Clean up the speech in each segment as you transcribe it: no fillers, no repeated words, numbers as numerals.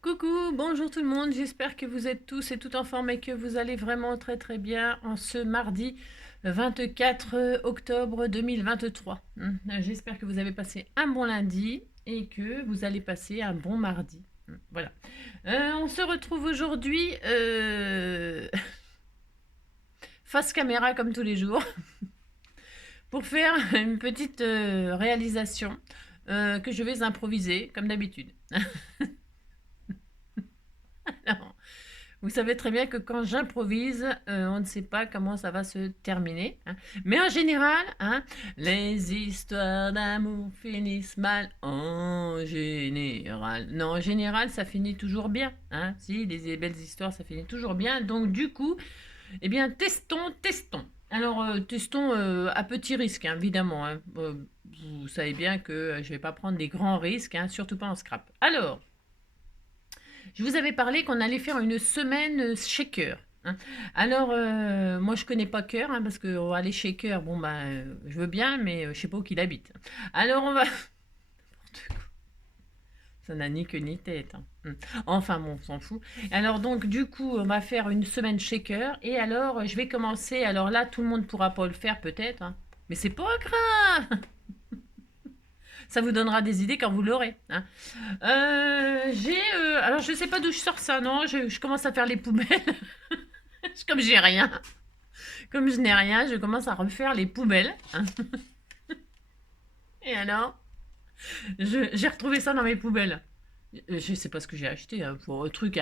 Coucou, bonjour tout le monde, j'espère que vous êtes tous et toutes en forme et que vous allez vraiment très très bien en ce mardi 24 octobre 2023. J'espère que vous avez passé un bon lundi et que vous allez passer un bon mardi. Voilà. On se retrouve aujourd'hui face caméra comme tous les jours pour faire une petite réalisation que je vais improviser comme d'habitude. Alors, vous savez très bien que quand j'improvise, on ne sait pas comment ça va se terminer, hein. Mais en général, hein, les histoires d'amour finissent mal en général. Non, en général, ça finit toujours bien, hein. Si, les belles histoires, ça finit toujours bien. Donc du coup, eh bien, testons. Alors, testons à petit risque, hein, évidemment, hein. Vous savez bien que je ne vais pas prendre des grands risques, hein, surtout pas en scrap. Alors, je vous avais parlé qu'on allait faire une semaine shaker, hein. Alors, moi je connais pas Cœur, hein, parce que aller shaker, bon ben, je veux bien, mais je sais pas où qu'il habite. Alors on va. Ça n'a ni queue ni tête, hein. Enfin bon, on s'en fout. Alors donc du coup, on va faire une semaine shaker et alors je vais commencer. Alors là, tout le monde pourra pas le faire peut-être, hein, mais c'est pas grave. Ça vous donnera des idées quand vous l'aurez, hein. Alors je sais pas d'où je sors ça, non, je commence à faire les poubelles. Comme j'ai rien, comme je n'ai rien, je commence à refaire les poubelles, hein. Et alors, j'ai retrouvé ça dans mes poubelles. Je sais pas ce que j'ai acheté, hein, pour un truc.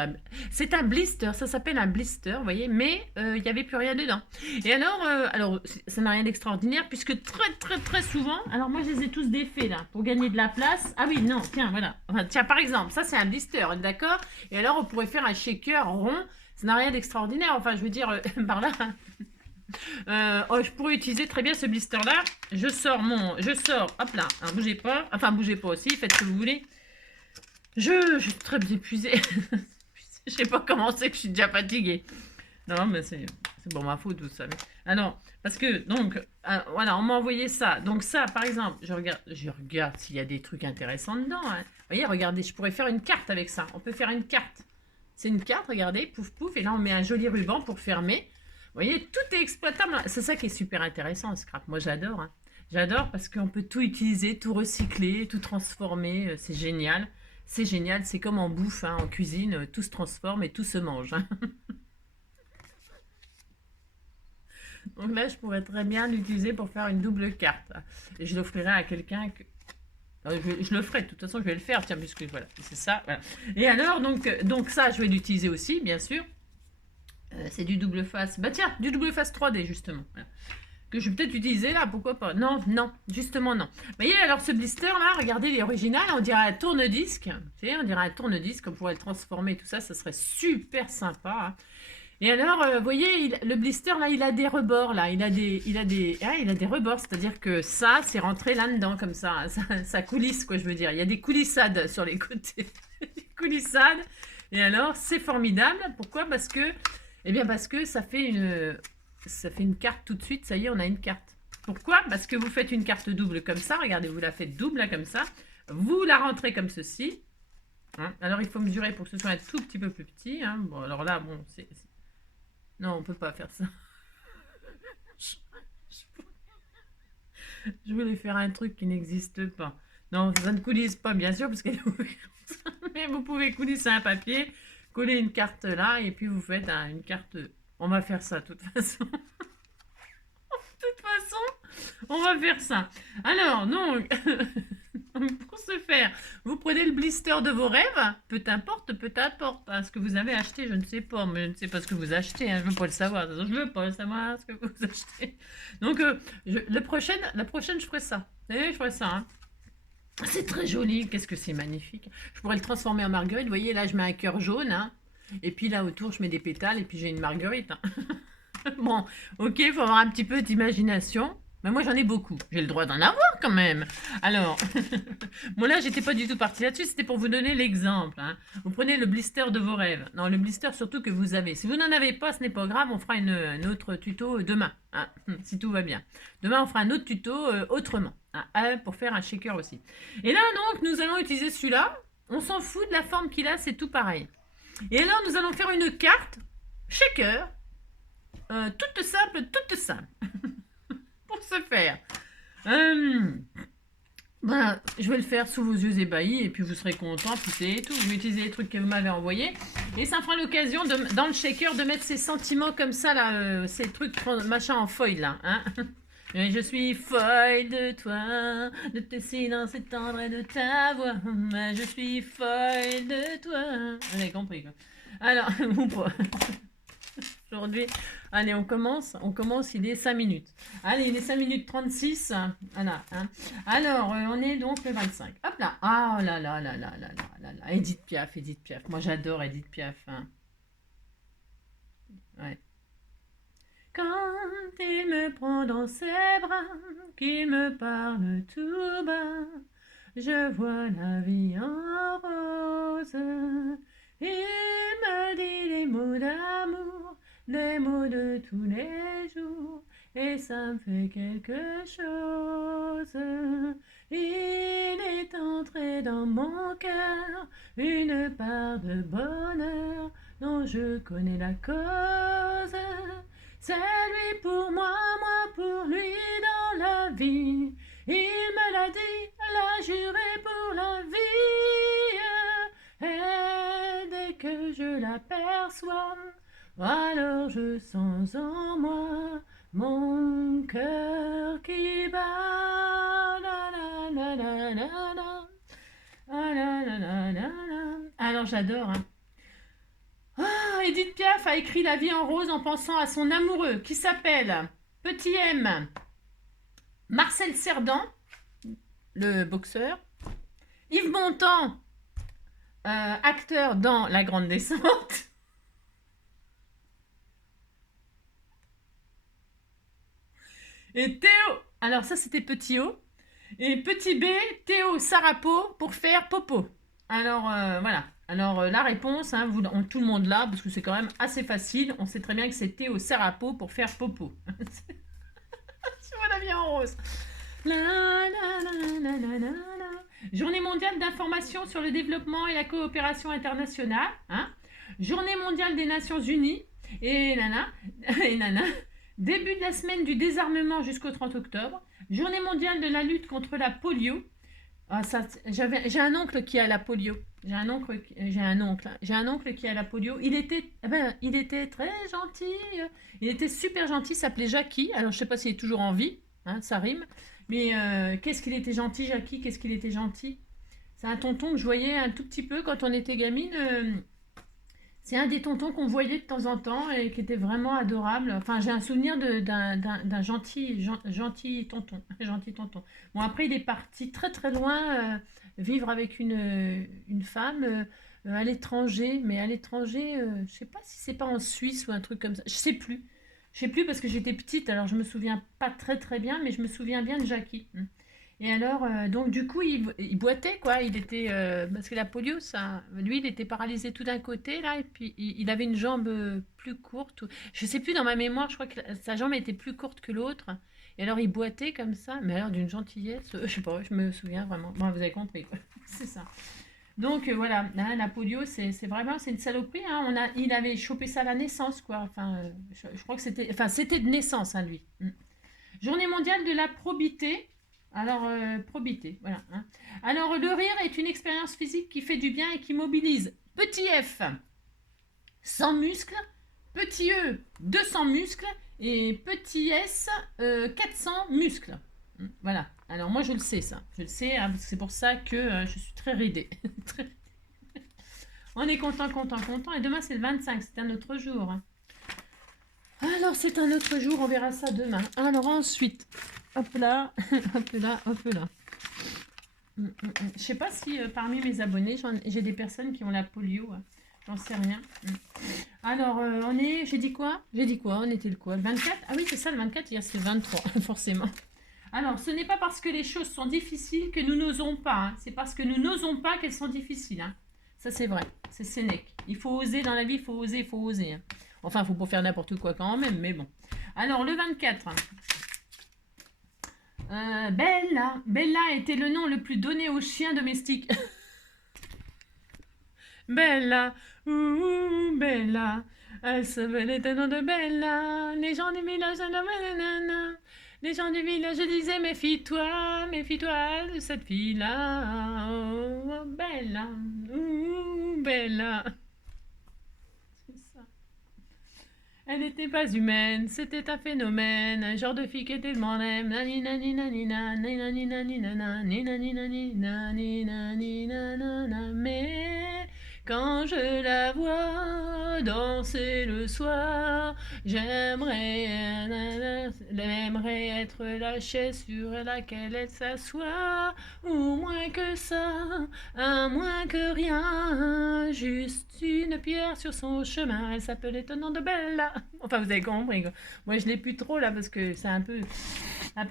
C'est un blister, ça s'appelle un blister, vous voyez, mais il n'y avait plus rien dedans. Et alors ça n'a rien d'extraordinaire puisque très souvent, alors moi je les ai tous défaits là pour gagner de la place. Ah oui, non, tiens, voilà. Enfin, tiens, par exemple, ça c'est un blister, d'accord. Et alors on pourrait faire un shaker rond. Ça n'a rien d'extraordinaire. Enfin, je veux dire par là. Oh, je pourrais utiliser très bien ce blister là. Je sors, hop là, hein, bougez pas, enfin bougez pas aussi, faites ce que vous voulez. Je suis très épuisée. Je sais pas comment c'est que je suis déjà fatiguée. Non, mais c'est bon ma faute, vous savez. Alors, parce que donc voilà, on m'a envoyé ça. Donc ça, par exemple, je regarde s'il y a des trucs intéressants dedans, hein. Vous voyez, regardez, je pourrais faire une carte avec ça. On peut faire une carte. C'est une carte, regardez, pouf pouf, et là on met un joli ruban pour fermer. Vous voyez, tout est exploitable. C'est ça qui est super intéressant, le scrap. Moi, j'adore, hein. J'adore parce qu'on peut tout utiliser, tout recycler, tout transformer. C'est génial. C'est génial. C'est comme en bouffe, hein, en cuisine. Tout se transforme et tout se mange, hein. Donc là, je pourrais très bien l'utiliser pour faire une double carte. Et je l'offrirai à quelqu'un que... Je le ferai, de toute façon, je vais le faire, tiens, puisque voilà, c'est ça. Voilà. Et alors, donc ça, je vais l'utiliser aussi, bien sûr. C'est du double face. Bah tiens, du double face 3D, justement. Voilà. Que je vais peut-être utiliser là, pourquoi pas. Non, justement non. Vous voyez, alors ce blister là, regardez, il est original, on dirait un tourne-disque. Vous savez, on dirait un tourne-disque, on pourrait le transformer, tout ça, ça serait super sympa, hein. Et alors, vous voyez, le blister là, il a des rebords là, il a des rebords, c'est-à-dire que ça, c'est rentré là-dedans comme ça, hein. Ça coulisse quoi, je veux dire. Il y a des coulissades sur les côtés, des coulissades. Et alors, c'est formidable. Pourquoi? Eh bien, parce que ça fait une carte tout de suite. Ça y est, on a une carte. Pourquoi? Parce que vous faites une carte double comme ça. Regardez, vous la faites double là comme ça. Vous la rentrez comme ceci, hein. Alors, il faut mesurer pour que ce soit un tout petit peu plus petit, hein. Bon, alors là, bon, non, on peut pas faire ça. Je voulais faire un truc qui n'existe pas. Non, ça ne coulisse pas, bien sûr, parce qu'elle est ouverte. Mais vous pouvez coulisser un papier, coller une carte là, et puis vous faites une carte. On va faire ça, de toute façon. De toute façon, on va faire ça. Alors, donc, pour ce faire, vous prenez le blister de vos rêves, peu importe, hein, ce que vous avez acheté, je ne sais pas, mais je ne sais pas ce que vous achetez, hein, je ne veux pas le savoir, je ne veux pas savoir ce que vous achetez. Donc, la prochaine, je ferai ça. Vous savez, je ferai ça, hein. C'est très joli, qu'est-ce que c'est magnifique. Je pourrais le transformer en marguerite, vous voyez, là, je mets un cœur jaune, hein, et puis là, autour, je mets des pétales, et puis j'ai une marguerite, hein. Bon, ok, il faut avoir un petit peu d'imagination. Mais moi, j'en ai beaucoup. J'ai le droit d'en avoir quand même. Alors, bon là, j'étais pas du tout partie là-dessus. C'était pour vous donner l'exemple, hein. Vous prenez le blister de vos rêves. Non, le blister surtout que vous avez. Si vous n'en avez pas, ce n'est pas grave. On fera un autre tuto demain, hein, si tout va bien. Demain, on fera un autre tuto autrement, hein, pour faire un shaker aussi. Et là, donc, nous allons utiliser celui-là. On s'en fout de la forme qu'il a, c'est tout pareil. Et alors, nous allons faire une carte shaker, toute simple, pour ce faire. Ben, je vais le faire sous vos yeux ébahis et puis vous serez content, puis c'est tout. Je vais utiliser les trucs que vous m'avez envoyés et ça me fera l'occasion dans le shaker de mettre ces sentiments comme ça là, ces trucs machin en foil là, hein. Et je suis folle de toi, de tes silences tendres et de ta voix. Je suis folle de toi. Vous avez compris quoi. Alors, ou pas. Aujourd'hui, allez, on commence, il est 5 minutes. Allez, il est 5 minutes 36. Voilà, hein. Alors, on est donc le 25. Hop là. Ah là là là là là là là. Edith Piaf. Moi, j'adore Edith Piaf. Hein. Ouais. Quand il me prend dans ses bras, qu'il me parle tout bas, je vois la vie en rose. Il me dit des mots d'amour, des mots de tous les jours, et ça me fait quelque chose. Il est entré dans mon cœur une part de bonheur dont je connais la cause. C'est lui pour moi, moi pour lui dans la vie. Il me l'a dit, l'a juré pour la vie. Et dès que je l'aperçois, alors je sens en moi mon cœur qui bat. La, la, la, la, la, la. Ah, la, la, la, la, la. Alors j'adore, hein. Ah, Edith Piaf a écrit La vie en rose en pensant à son amoureux qui s'appelle Petit M. Marcel Cerdan, le boxeur. Yves Montand, acteur dans La Grande Descente. Et Théo, alors ça c'était petit O. Et petit B, Théo Sarapo pour faire popo. Alors voilà. Alors la réponse, hein, tout le monde l'a, parce que c'est quand même assez facile. On sait très bien que c'est Théo Sarapo pour faire popo. Sur la vie en rose. La, la, la, la, la, la. Journée mondiale d'information sur le développement et la coopération internationale. Hein. Journée mondiale des Nations Unies. Et nana. Et nana. Début de la semaine du désarmement jusqu'au 30 octobre. Journée mondiale de la lutte contre la polio. Ah, j'ai un oncle qui a la polio. J'ai un oncle qui a la polio. Il était très gentil. Il était super gentil. Il s'appelait Jackie. Alors je sais pas s'il est toujours en vie. Hein, ça rime. Mais qu'est-ce qu'il était gentil, Jackie. Qu'est-ce qu'il était gentil. C'est un tonton que je voyais un tout petit peu quand on était gamine. C'est un des tontons qu'on voyait de temps en temps et qui était vraiment adorable. Enfin, j'ai un souvenir d'un gentil tonton. Gentil tonton. Bon, après, il est parti très très loin vivre avec une femme à l'étranger. Mais à l'étranger, je sais pas si c'est pas en Suisse ou un truc comme ça. Je sais plus. Je sais plus parce que j'étais petite, alors je me souviens pas très très bien, mais je me souviens bien de Jackie. Et alors, donc du coup, il boitait, quoi. Il était, parce que la polio, ça, lui, il était paralysé tout d'un côté, là, et puis il avait une jambe plus courte. Je sais plus, dans ma mémoire, je crois que sa jambe était plus courte que l'autre. Et alors, il boitait comme ça, mais alors d'une gentillesse, je sais pas, je me souviens vraiment. Bon, vous avez compris, quoi. C'est ça. Donc voilà, hein, la polio, c'est vraiment, c'est une saloperie. Hein. Il avait chopé ça à la naissance, quoi. Enfin, je crois que c'était de naissance, hein, lui. Journée mondiale de la probité. Alors, probité, voilà. Hein. Alors, le rire est une expérience physique qui fait du bien et qui mobilise. Petit F, 100 muscles. Petit E, 200 muscles. Et petit S, 400 muscles. Voilà. Alors, moi, je le sais, ça. Je le sais, hein, c'est pour ça que je suis très ridée. On est content. Et demain, c'est le 25. C'est un autre jour. Hein. Alors, c'est un autre jour. On verra ça demain. Alors, ensuite... Hop là. Je sais pas si parmi mes abonnés, j'ai des personnes qui ont la polio. J'en sais rien. Alors, j'ai dit quoi? On était le quoi? Le 24? Ah oui, c'est ça, le 24, hier c'est le 23, forcément. Alors, ce n'est pas parce que les choses sont difficiles que nous n'osons pas. Hein. C'est parce que nous n'osons pas qu'elles sont difficiles. Hein. Ça, c'est vrai. C'est Sénèque. Il faut oser dans la vie, il faut oser. Hein. Enfin, il ne faut pas faire n'importe quoi quand même, mais bon. Alors, le 24... Bella était le nom le plus donné aux chiens domestiques. Bella, Bella. Elle se venait un nom de Bella. Les gens du village, nanana. Les gens du village disaient méfie-toi de cette fille-là. Oh, Bella, Bella. C'est ça. Elle n'était pas humaine, c'était un phénomène, un genre de fille qui était tellement aime. Nani nani nani nani nani nani nani nani nani nani nani nani. Mais quand je la vois danser le soir, j'aimerais être la chaise sur laquelle elle s'assoit, ou moins que ça, à moins que rien, juste une pierre sur son chemin. Elle s'appelait Tenant de Bella. Enfin, vous avez compris, quoi. Moi, je l'ai plus trop là parce que c'est un peu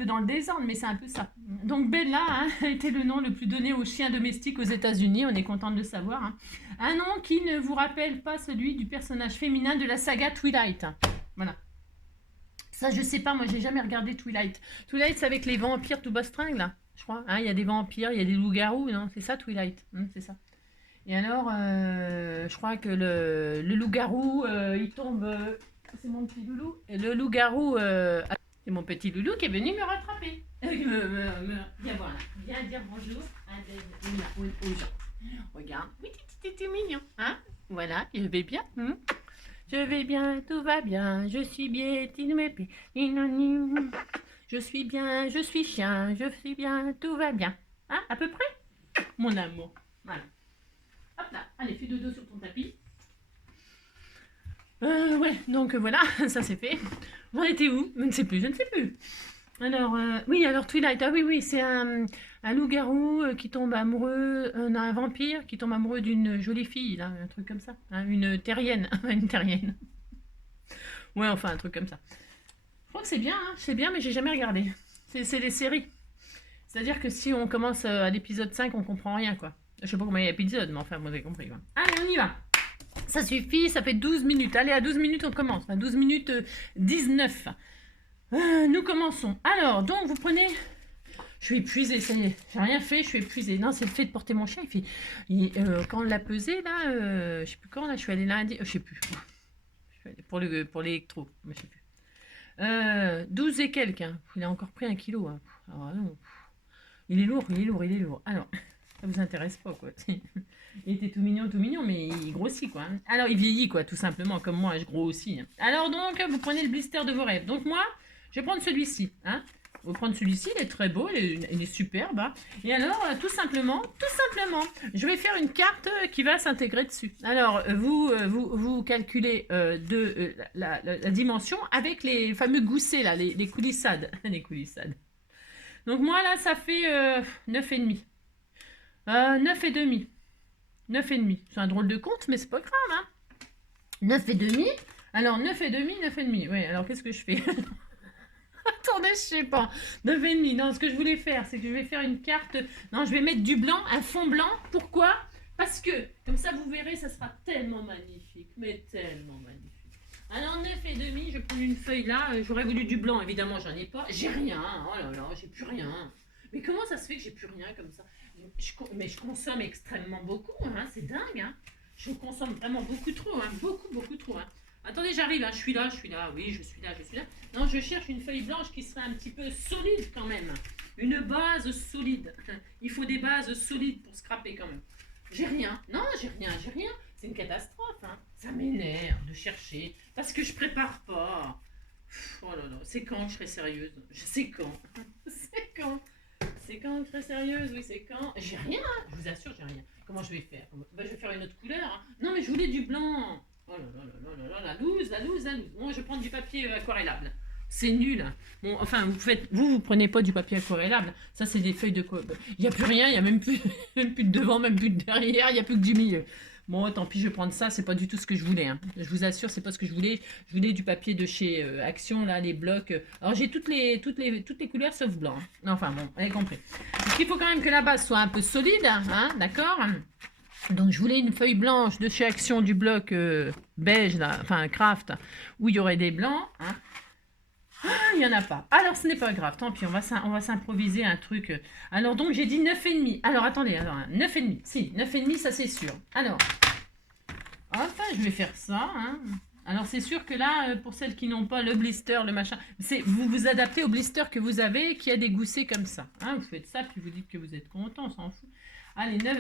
dans le désordre, mais c'est un peu ça. Donc Bella était le nom le plus donné aux chiens domestiques aux États-Unis. On est content de le savoir. Hein. Un nom qui ne vous rappelle pas celui du personnage féminin de la saga Twilight. Voilà. Ça, je sais pas. Moi, j'ai jamais regardé Twilight. Twilight, c'est avec les vampires tout bastringues là, je crois. Hein, il y a des vampires, il y a des loups-garous, non? C'est ça Twilight. C'est ça. Et alors, je crois que le loup-garou, il tombe. C'est mon petit loulou. Et le loup-garou, c'est mon petit loulou qui est venu me rattraper. Viens voir là. Viens dire bonjour aux gens. Regarde. Oui, t'es mignon. Hein? Voilà, je vais bien. Je vais bien, tout va bien. Je suis bien, je suis bien, je suis chien. Je suis bien, tout va bien. Hein? À peu près? Mon amour. Voilà. Hop là, allez, fais dodo sur ton tapis. Ouais, donc voilà, ça c'est fait. J'en étais où? Je ne sais plus. Alors, oui, alors Twilight, ah oui, c'est un loup-garou qui tombe amoureux, un vampire qui tombe amoureux d'une jolie fille, là, un truc comme ça. Hein, une terrienne, une terrienne. Ouais, enfin, un truc comme ça. Je crois que c'est bien, mais j'ai jamais regardé. C'est les séries. C'est-à-dire que si on commence à l'épisode 5, on comprend rien, quoi. Je sais pas combien il y a d'épisodes, mais enfin, vous avez compris, quoi. Allez, on y va. Ça suffit, ça fait 12 minutes. Allez, à 12 minutes, on commence. Enfin, 12 minutes 19. Nous commençons. Alors, donc, vous prenez... Je suis épuisée, ça y est. J'ai rien fait, je suis épuisée. Non, c'est le fait de porter mon chien. Quand on l'a pesé, là, je sais plus quand, là, je suis allée lundi... je sais plus. Je suis allée pour l'électro, je sais plus. 12 et quelques. Hein. Il a encore pris 1 kilo. Hein. Alors, non. Il est lourd. Alors, ça vous intéresse pas, quoi. Il était tout mignon, mais il grossit, quoi. Hein. Alors, il vieillit, quoi, tout simplement, comme moi, je grossis. Hein. Alors, donc, vous prenez le blister de vos rêves. Donc, moi, je vais prendre celui-ci. Hein. Vous prendre celui-ci, il est très beau, il est superbe. Hein. Et alors, tout simplement, je vais faire une carte qui va s'intégrer dessus. Alors, vous calculez la dimension avec les fameux goussets, là, les coulissades. Les coulissades. Donc, moi, là, ça fait 9,5. 9,5. 9,5. C'est un drôle de compte, mais c'est pas grave. Hein. 9,5. Alors, 9,5. Ouais, alors qu'est-ce que je fais? Attendez, je sais pas. 9,5. Non, ce que je voulais faire, c'est que je vais faire une carte. Non, je vais mettre du blanc, un fond blanc. Pourquoi? Parce que, comme ça, vous verrez, ça sera tellement magnifique. Mais tellement magnifique. Alors, 9,5. Je prends une feuille là. J'aurais voulu du blanc, évidemment, j'en ai pas. J'ai rien. Oh là là, j'ai plus rien. Mais comment ça se fait que j'ai plus rien comme ça? Mais je consomme extrêmement beaucoup, hein, c'est dingue. Hein. Je consomme vraiment beaucoup trop, hein, beaucoup trop. Hein. Attendez, j'arrive, hein, je suis là, oui, je suis là. Non, je cherche une feuille blanche qui serait un petit peu solide quand même. Une base solide. Il faut des bases solides pour scraper quand même. J'ai rien. Non, j'ai rien. C'est une catastrophe. Hein. Ça m'énerve de chercher parce que je prépare pas. Oh là là, c'est quand que je serai sérieuse? Je sais quand. C'est quand, très sérieuse, oui, c'est quand. J'ai rien, je vous assure, j'ai rien. Comment je vais faire? Je vais faire une autre couleur. Hein. Non, mais je voulais du blanc. Oh là là là, la loose. Moi, je prends du papier aquarellable. C'est nul. Hein. Bon, enfin, vous prenez pas du papier aquarellable. Ça, c'est des feuilles de quoi? Il n'y a plus rien, il n'y a même plus de devant, même plus de derrière, il n'y a plus que du milieu. Bon, tant pis, je vais prendre ça, c'est pas du tout ce que je voulais. Hein. Je vous assure, c'est pas ce que je voulais. Je voulais du papier de chez Action, là, les blocs. Alors, j'ai toutes les couleurs sauf blanc. Hein. Enfin, bon, vous avez compris. Donc, il faut quand même que la base soit un peu solide, hein, d'accord? Donc, je voulais une feuille blanche de chez Action du bloc beige, là, enfin, craft, où il y aurait des blancs. Hein. Ah, il n'y en a pas. Alors, ce n'est pas grave. Tant pis, on va s'improviser un truc. Alors, donc, j'ai dit 9,5. Alors, attendez. Alors, 9,5. Si, 9,5, ça, c'est sûr. Alors, Enfin, je vais faire ça. Hein. Alors, c'est sûr que là, pour celles qui n'ont pas le blister, le machin, vous vous adaptez au blister que vous avez, qui a des goussets comme ça. Hein. Vous faites ça, puis vous dites que vous êtes content, on s'en fout. Allez, 9,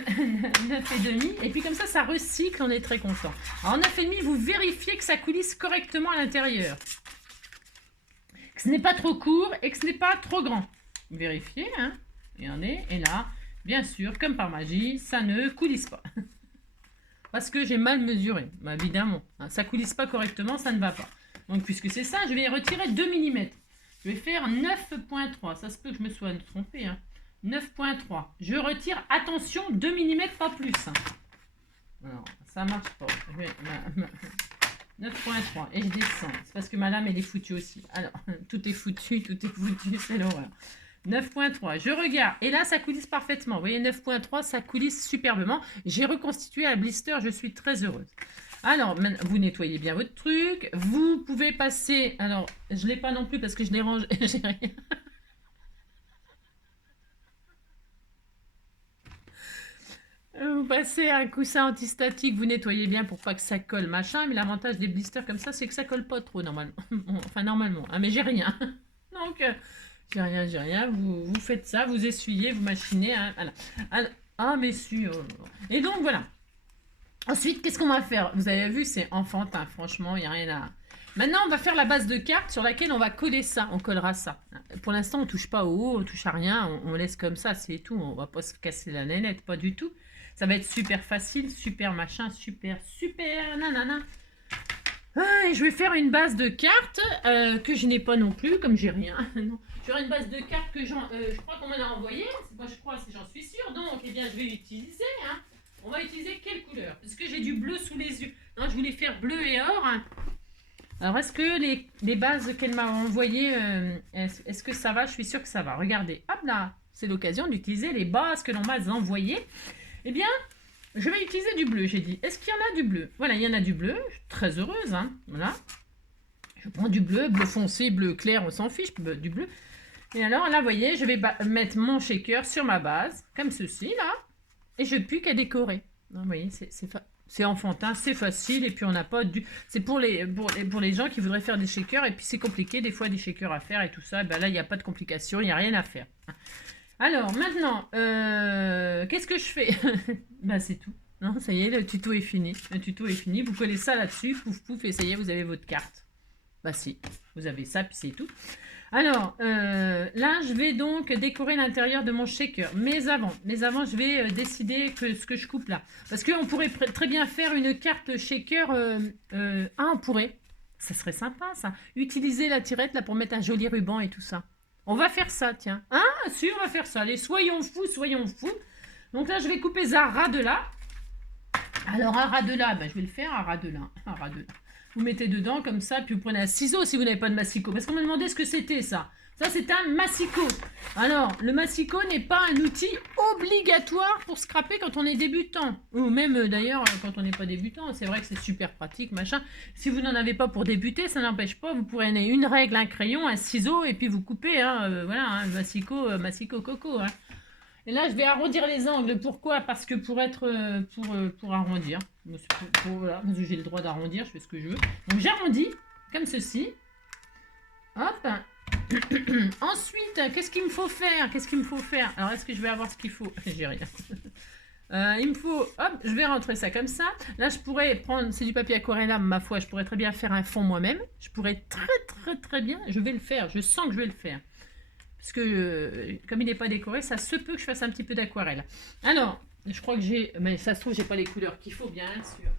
9,5. Et puis comme ça recycle, on est très content. Alors, 9,5, vous vérifiez que ça coulisse correctement à l'intérieur. Que ce n'est pas trop court et que ce n'est pas trop grand. Vérifiez, hein. Regardez, et là, bien sûr, comme par magie, ça ne coulisse pas. Parce que j'ai mal mesuré, bah, évidemment. Ça coulisse pas correctement, ça ne va pas. Donc, puisque c'est ça, je vais retirer 2 mm. Je vais faire 9,3. Ça se peut que je me sois trompée. Hein. 9,3. Je retire, attention, 2 mm, pas plus. Hein. Alors, ça marche pas. 9,3. Et je descends. C'est parce que ma lame, elle est foutue aussi. Alors, tout est foutu, c'est l'horreur. 9,3. Je regarde. Et là, ça coulisse parfaitement. Vous voyez, 9,3, ça coulisse superbement. J'ai reconstitué un blister. Je suis très heureuse. Alors, vous nettoyez bien votre truc. Vous pouvez passer... Alors, je ne l'ai pas non plus parce que je l'ai rangé. J'ai rien. Vous passez un coussin antistatique, vous nettoyez bien pour pas que ça colle, machin. Mais l'avantage des blisters comme ça, c'est que ça colle pas trop, normalement. Enfin, normalement. Hein, mais j'ai rien. Donc... j'ai rien, vous faites ça, vous essuyez, vous machinez, hein, voilà. Alors, ah, messieurs, et donc voilà. Ensuite, qu'est-ce qu'on va faire? Vous avez vu, c'est enfantin, franchement, il n'y a rien à... Maintenant, on va faire la base de carte sur laquelle on va coller ça, on collera ça. Pour l'instant, on touche pas au haut, on touche à rien, on laisse comme ça, c'est tout, on va pas se casser la nénette, pas du tout. Ça va être super facile, super machin, super, nanana. Ah, et je vais faire une base de cartes que je n'ai pas non plus, comme j'ai rien. Non. J'aurai une base de cartes que je crois qu'on m'en a envoyé. C'est pas je crois, c'est j'en suis sûre. Donc, eh bien, je vais l'utiliser. Hein. On va utiliser quelle couleur? Parce que j'ai du bleu sous les yeux. Non, je voulais faire bleu et or. Hein. Alors, est-ce que les bases qu'elle m'a envoyées, est-ce que ça va? Je suis sûre que ça va. Regardez, hop là, c'est l'occasion d'utiliser les bases que l'on m'a envoyées. Eh bien, je vais utiliser du bleu, j'ai dit. Est-ce qu'il y en a du bleu? Voilà, il y en a du bleu. Je suis très heureuse. Hein. Voilà. Je prends du bleu, bleu foncé, bleu clair, on s'en fiche, du bleu. Et alors, là, vous voyez, je vais mettre mon shaker sur ma base, comme ceci, là. Et je n'ai plus qu'à décorer. Vous voyez, c'est enfantin, c'est facile. Et puis, on n'a pas du... C'est pour les gens qui voudraient faire des shakers. Et puis, c'est compliqué, des fois, des shakers à faire et tout ça. Et ben là, il n'y a pas de complications, il n'y a rien à faire. Alors, maintenant, qu'est-ce que je fais? Ben, c'est tout. Non, ça y est, le tuto est fini. Le tuto est fini. Vous collez ça là-dessus, pouf, pouf, et ça y est, vous avez votre carte. Bah si, vous avez ça, puis c'est tout. Alors, là, je vais donc décorer l'intérieur de mon shaker. Mais avant, je vais décider ce que je coupe là. Parce qu'on pourrait très bien faire une carte shaker. On pourrait. Ça serait sympa, ça. Utiliser la tirette là pour mettre un joli ruban et tout ça. On va faire ça, tiens. Hein? Si, on va faire ça. Allez, soyons fous, soyons fous. Donc là, je vais couper ça à ras de là. Alors, un ras de là, ben, je vais le faire, un ras de là. Un ras de là. Vous mettez dedans comme ça, puis vous prenez un ciseau si vous n'avez pas de massicot. Parce qu'on me demandait ce que c'était ça. Ça, c'est un massicot. Alors, le massicot n'est pas un outil obligatoire pour scraper quand on est débutant. Ou même, d'ailleurs, quand on n'est pas débutant. C'est vrai que c'est super pratique, machin. Si vous n'en avez pas pour débuter, ça n'empêche pas. Vous pourrez avoir une règle, un crayon, un ciseau, et puis vous coupez. Hein, voilà, hein, massicot coco. Hein. Et là, je vais arrondir les angles. Pourquoi? Parce que pour arrondir. Voilà, j'ai le droit d'arrondir, je fais ce que je veux. Donc, j'arrondis, comme ceci. Hop. Ensuite, qu'est-ce qu'il me faut faire? Alors, est-ce que je vais avoir ce qu'il faut? J'ai rien. Il me faut... Hop, je vais rentrer ça comme ça. Là, je pourrais prendre... C'est du papier aquarelle, ma foi. Je pourrais très bien faire un fond moi-même. Je pourrais très bien... Je vais le faire. Je sens que je vais le faire. Parce que, comme il n'est pas décoré, ça se peut que je fasse un petit peu d'aquarelle. Alors, je crois que j'ai... Mais ça se trouve, j'ai pas les couleurs qu'il faut, bien sûr.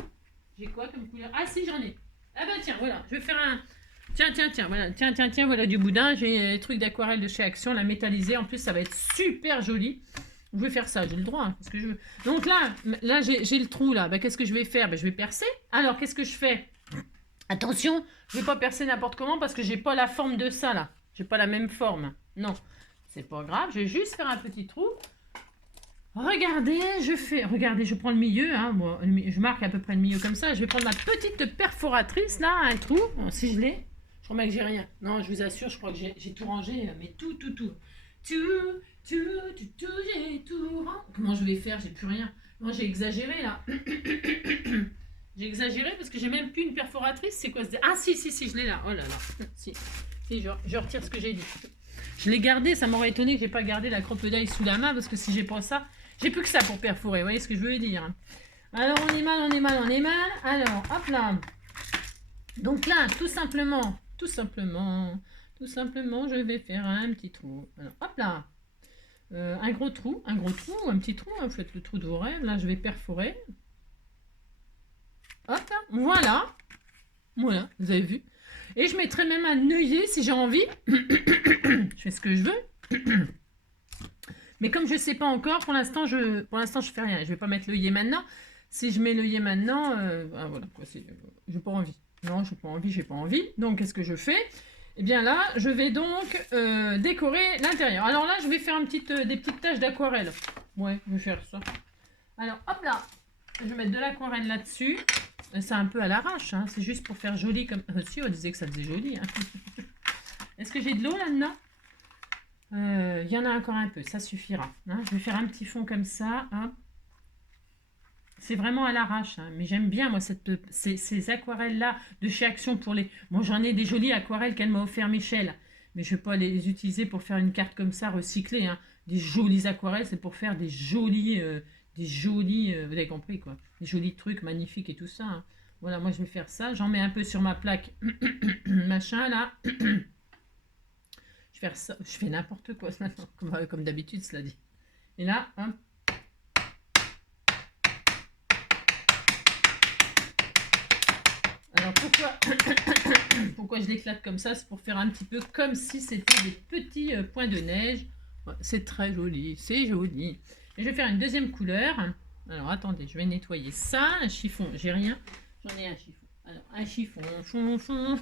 J'ai quoi comme couleur? Ah si, j'en ai. Ah bah tiens, voilà. Je vais faire un... Tiens, voilà. Tiens, voilà du boudin. J'ai des trucs d'aquarelle de chez Action, la métallisée. En plus, ça va être super joli. Je vais faire ça, j'ai le droit, hein, parce que je veux. Donc là j'ai le trou, là. Bah, qu'est-ce que je vais faire? Bah, je vais percer. Alors, qu'est-ce que je fais? Attention, je vais pas percer n'importe comment, parce que j'ai pas la forme de ça, là. J'ai pas la même forme. Non, c'est pas grave. Je vais juste faire un petit trou. Regardez, je prends le milieu. Hein, moi, je marque à peu près le milieu comme ça. Je vais prendre ma petite perforatrice, là, un trou. Bon, si je l'ai. Je crois que j'ai rien. Non, je vous assure, je crois que j'ai tout rangé. Mais tout. J'ai tout rangé. Comment je vais faire? J'ai plus rien. Moi, j'ai exagéré, là. J'ai exagéré parce que j'ai même plus une perforatrice. C'est quoi ce... Ah si, si, si, je l'ai là. Oh là là. Si, si je retire ce que j'ai dit. Je l'ai gardé, ça m'aurait étonné que j'ai pas gardé la crocodile sous la main parce que si j'ai pas ça, j'ai plus que ça pour perforer. Vous voyez ce que je veux dire? Alors on est mal, on est mal, on est mal. Alors hop là. Donc là, tout simplement, je vais faire un petit trou. Alors hop là. Un gros trou, un petit trou. Hein, vous faites le trou de vos rêves. Là, je vais perforer. Hop, voilà. Voilà, vous avez vu. Et je mettrai même un œillet si j'ai envie. Je fais ce que je veux. Mais comme je ne sais pas encore, pour l'instant, je fais rien. Je ne vais pas mettre l'œillet maintenant. Si je mets l'œillet maintenant, voilà, j'ai pas envie. Non, j'ai pas envie. Donc, qu'est-ce que je fais? Eh bien là, je vais donc décorer l'intérieur. Alors là, je vais faire des petites taches d'aquarelle. Ouais, je vais faire ça. Alors, hop là. Je vais mettre de l'aquarelle là-dessus. C'est un peu à l'arrache, hein. C'est juste pour faire joli comme... si, on disait que ça faisait joli. Hein. Est-ce que j'ai de l'eau là-dedans? Il y en a encore un peu, ça suffira. Hein. Je vais faire un petit fond comme ça. Hein. C'est vraiment à l'arrache, hein. Mais j'aime bien, moi, ces aquarelles-là de chez Action pour les... Bon, j'en ai des jolies aquarelles qu'elle m'a offert Michel. Mais je ne vais pas les utiliser pour faire une carte comme ça, recyclée. Hein. Des jolies aquarelles, c'est pour faire des jolis... vous avez compris quoi, des jolis trucs magnifiques et tout ça. Hein. Voilà, moi je vais faire ça. J'en mets un peu sur ma plaque, machin là. Je vais faire ça. Je fais n'importe quoi maintenant, comme d'habitude, cela dit. Et là, hop. Alors pourquoi je l'éclate comme ça? C'est pour faire un petit peu comme si c'était des petits points de neige. Ouais, c'est très joli, c'est joli. Et je vais faire une deuxième couleur. Alors, attendez, je vais nettoyer ça. Un chiffon, j'ai rien. J'en ai un chiffon. Alors, un chiffon, fond.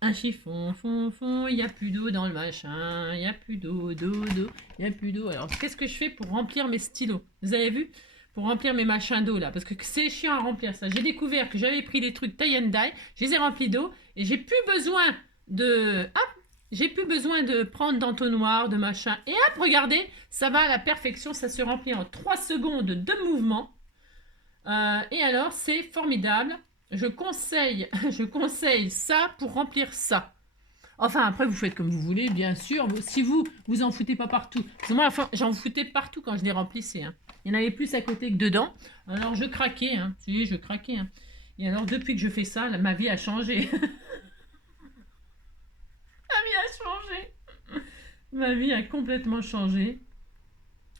Un chiffon, fond. Il n'y a plus d'eau dans le machin. Il n'y a plus d'eau, Il n'y a plus d'eau. Alors, qu'est-ce que je fais pour remplir mes stylos? Vous avez vu? Pour remplir mes machins d'eau, là. Parce que c'est chiant à remplir, ça. J'ai découvert que j'avais pris des trucs tie and dye. Je les ai remplis d'eau. Et j'ai plus besoin de... Hop! J'ai plus besoin de prendre d'entonnoir, de machin. Et hop, regardez, ça va à la perfection. Ça se remplit en 3 secondes de mouvement. Et alors, c'est formidable. Je conseille ça pour remplir ça. Enfin, après, vous faites comme vous voulez, bien sûr. Si vous en foutez pas partout. Parce que moi, enfin, j'en foutais partout quand je les remplissais. Hein. Il y en avait plus à côté que dedans. Alors, je craquais. Hein. Si, je craquais. Hein. Et alors, depuis que je fais ça, ma vie a changé. Ma vie a complètement changé.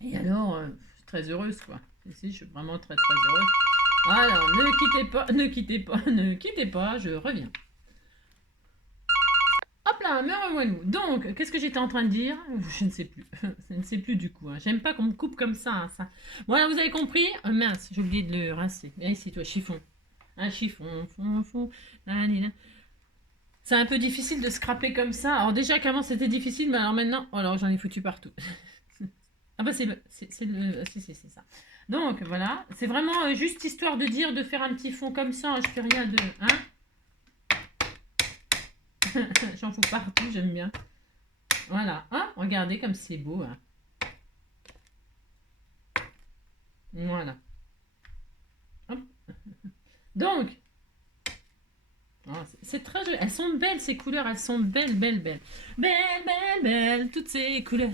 Et alors, je suis très heureuse, quoi. Ici, je suis vraiment très, très heureuse. Alors, ne quittez pas, je reviens. Hop là, me revoilà. Donc, qu'est-ce que j'étais en train de dire? Je ne sais plus. Je ne sais plus du coup. Hein. J'aime pas qu'on me coupe comme ça. Hein, ça. Voilà, vous avez compris? Mince, j'ai oublié de le rincer. Viens ici, toi, chiffon. Un chiffon, fond. C'est un peu difficile de scraper comme ça. Alors déjà qu'avant c'était difficile, mais alors maintenant, oh alors j'en ai foutu partout. Ah bah c'est ça. Donc voilà, c'est vraiment juste histoire de dire de faire un petit fond comme ça. Hein, je fais rien de, hein. J'en fous partout, j'aime bien. Voilà, hein, regardez comme c'est beau. Hein. Voilà. Hop. Donc. Oh, c'est très joli. Elles sont belles ces couleurs, elles sont belles. Belles, toutes ces couleurs.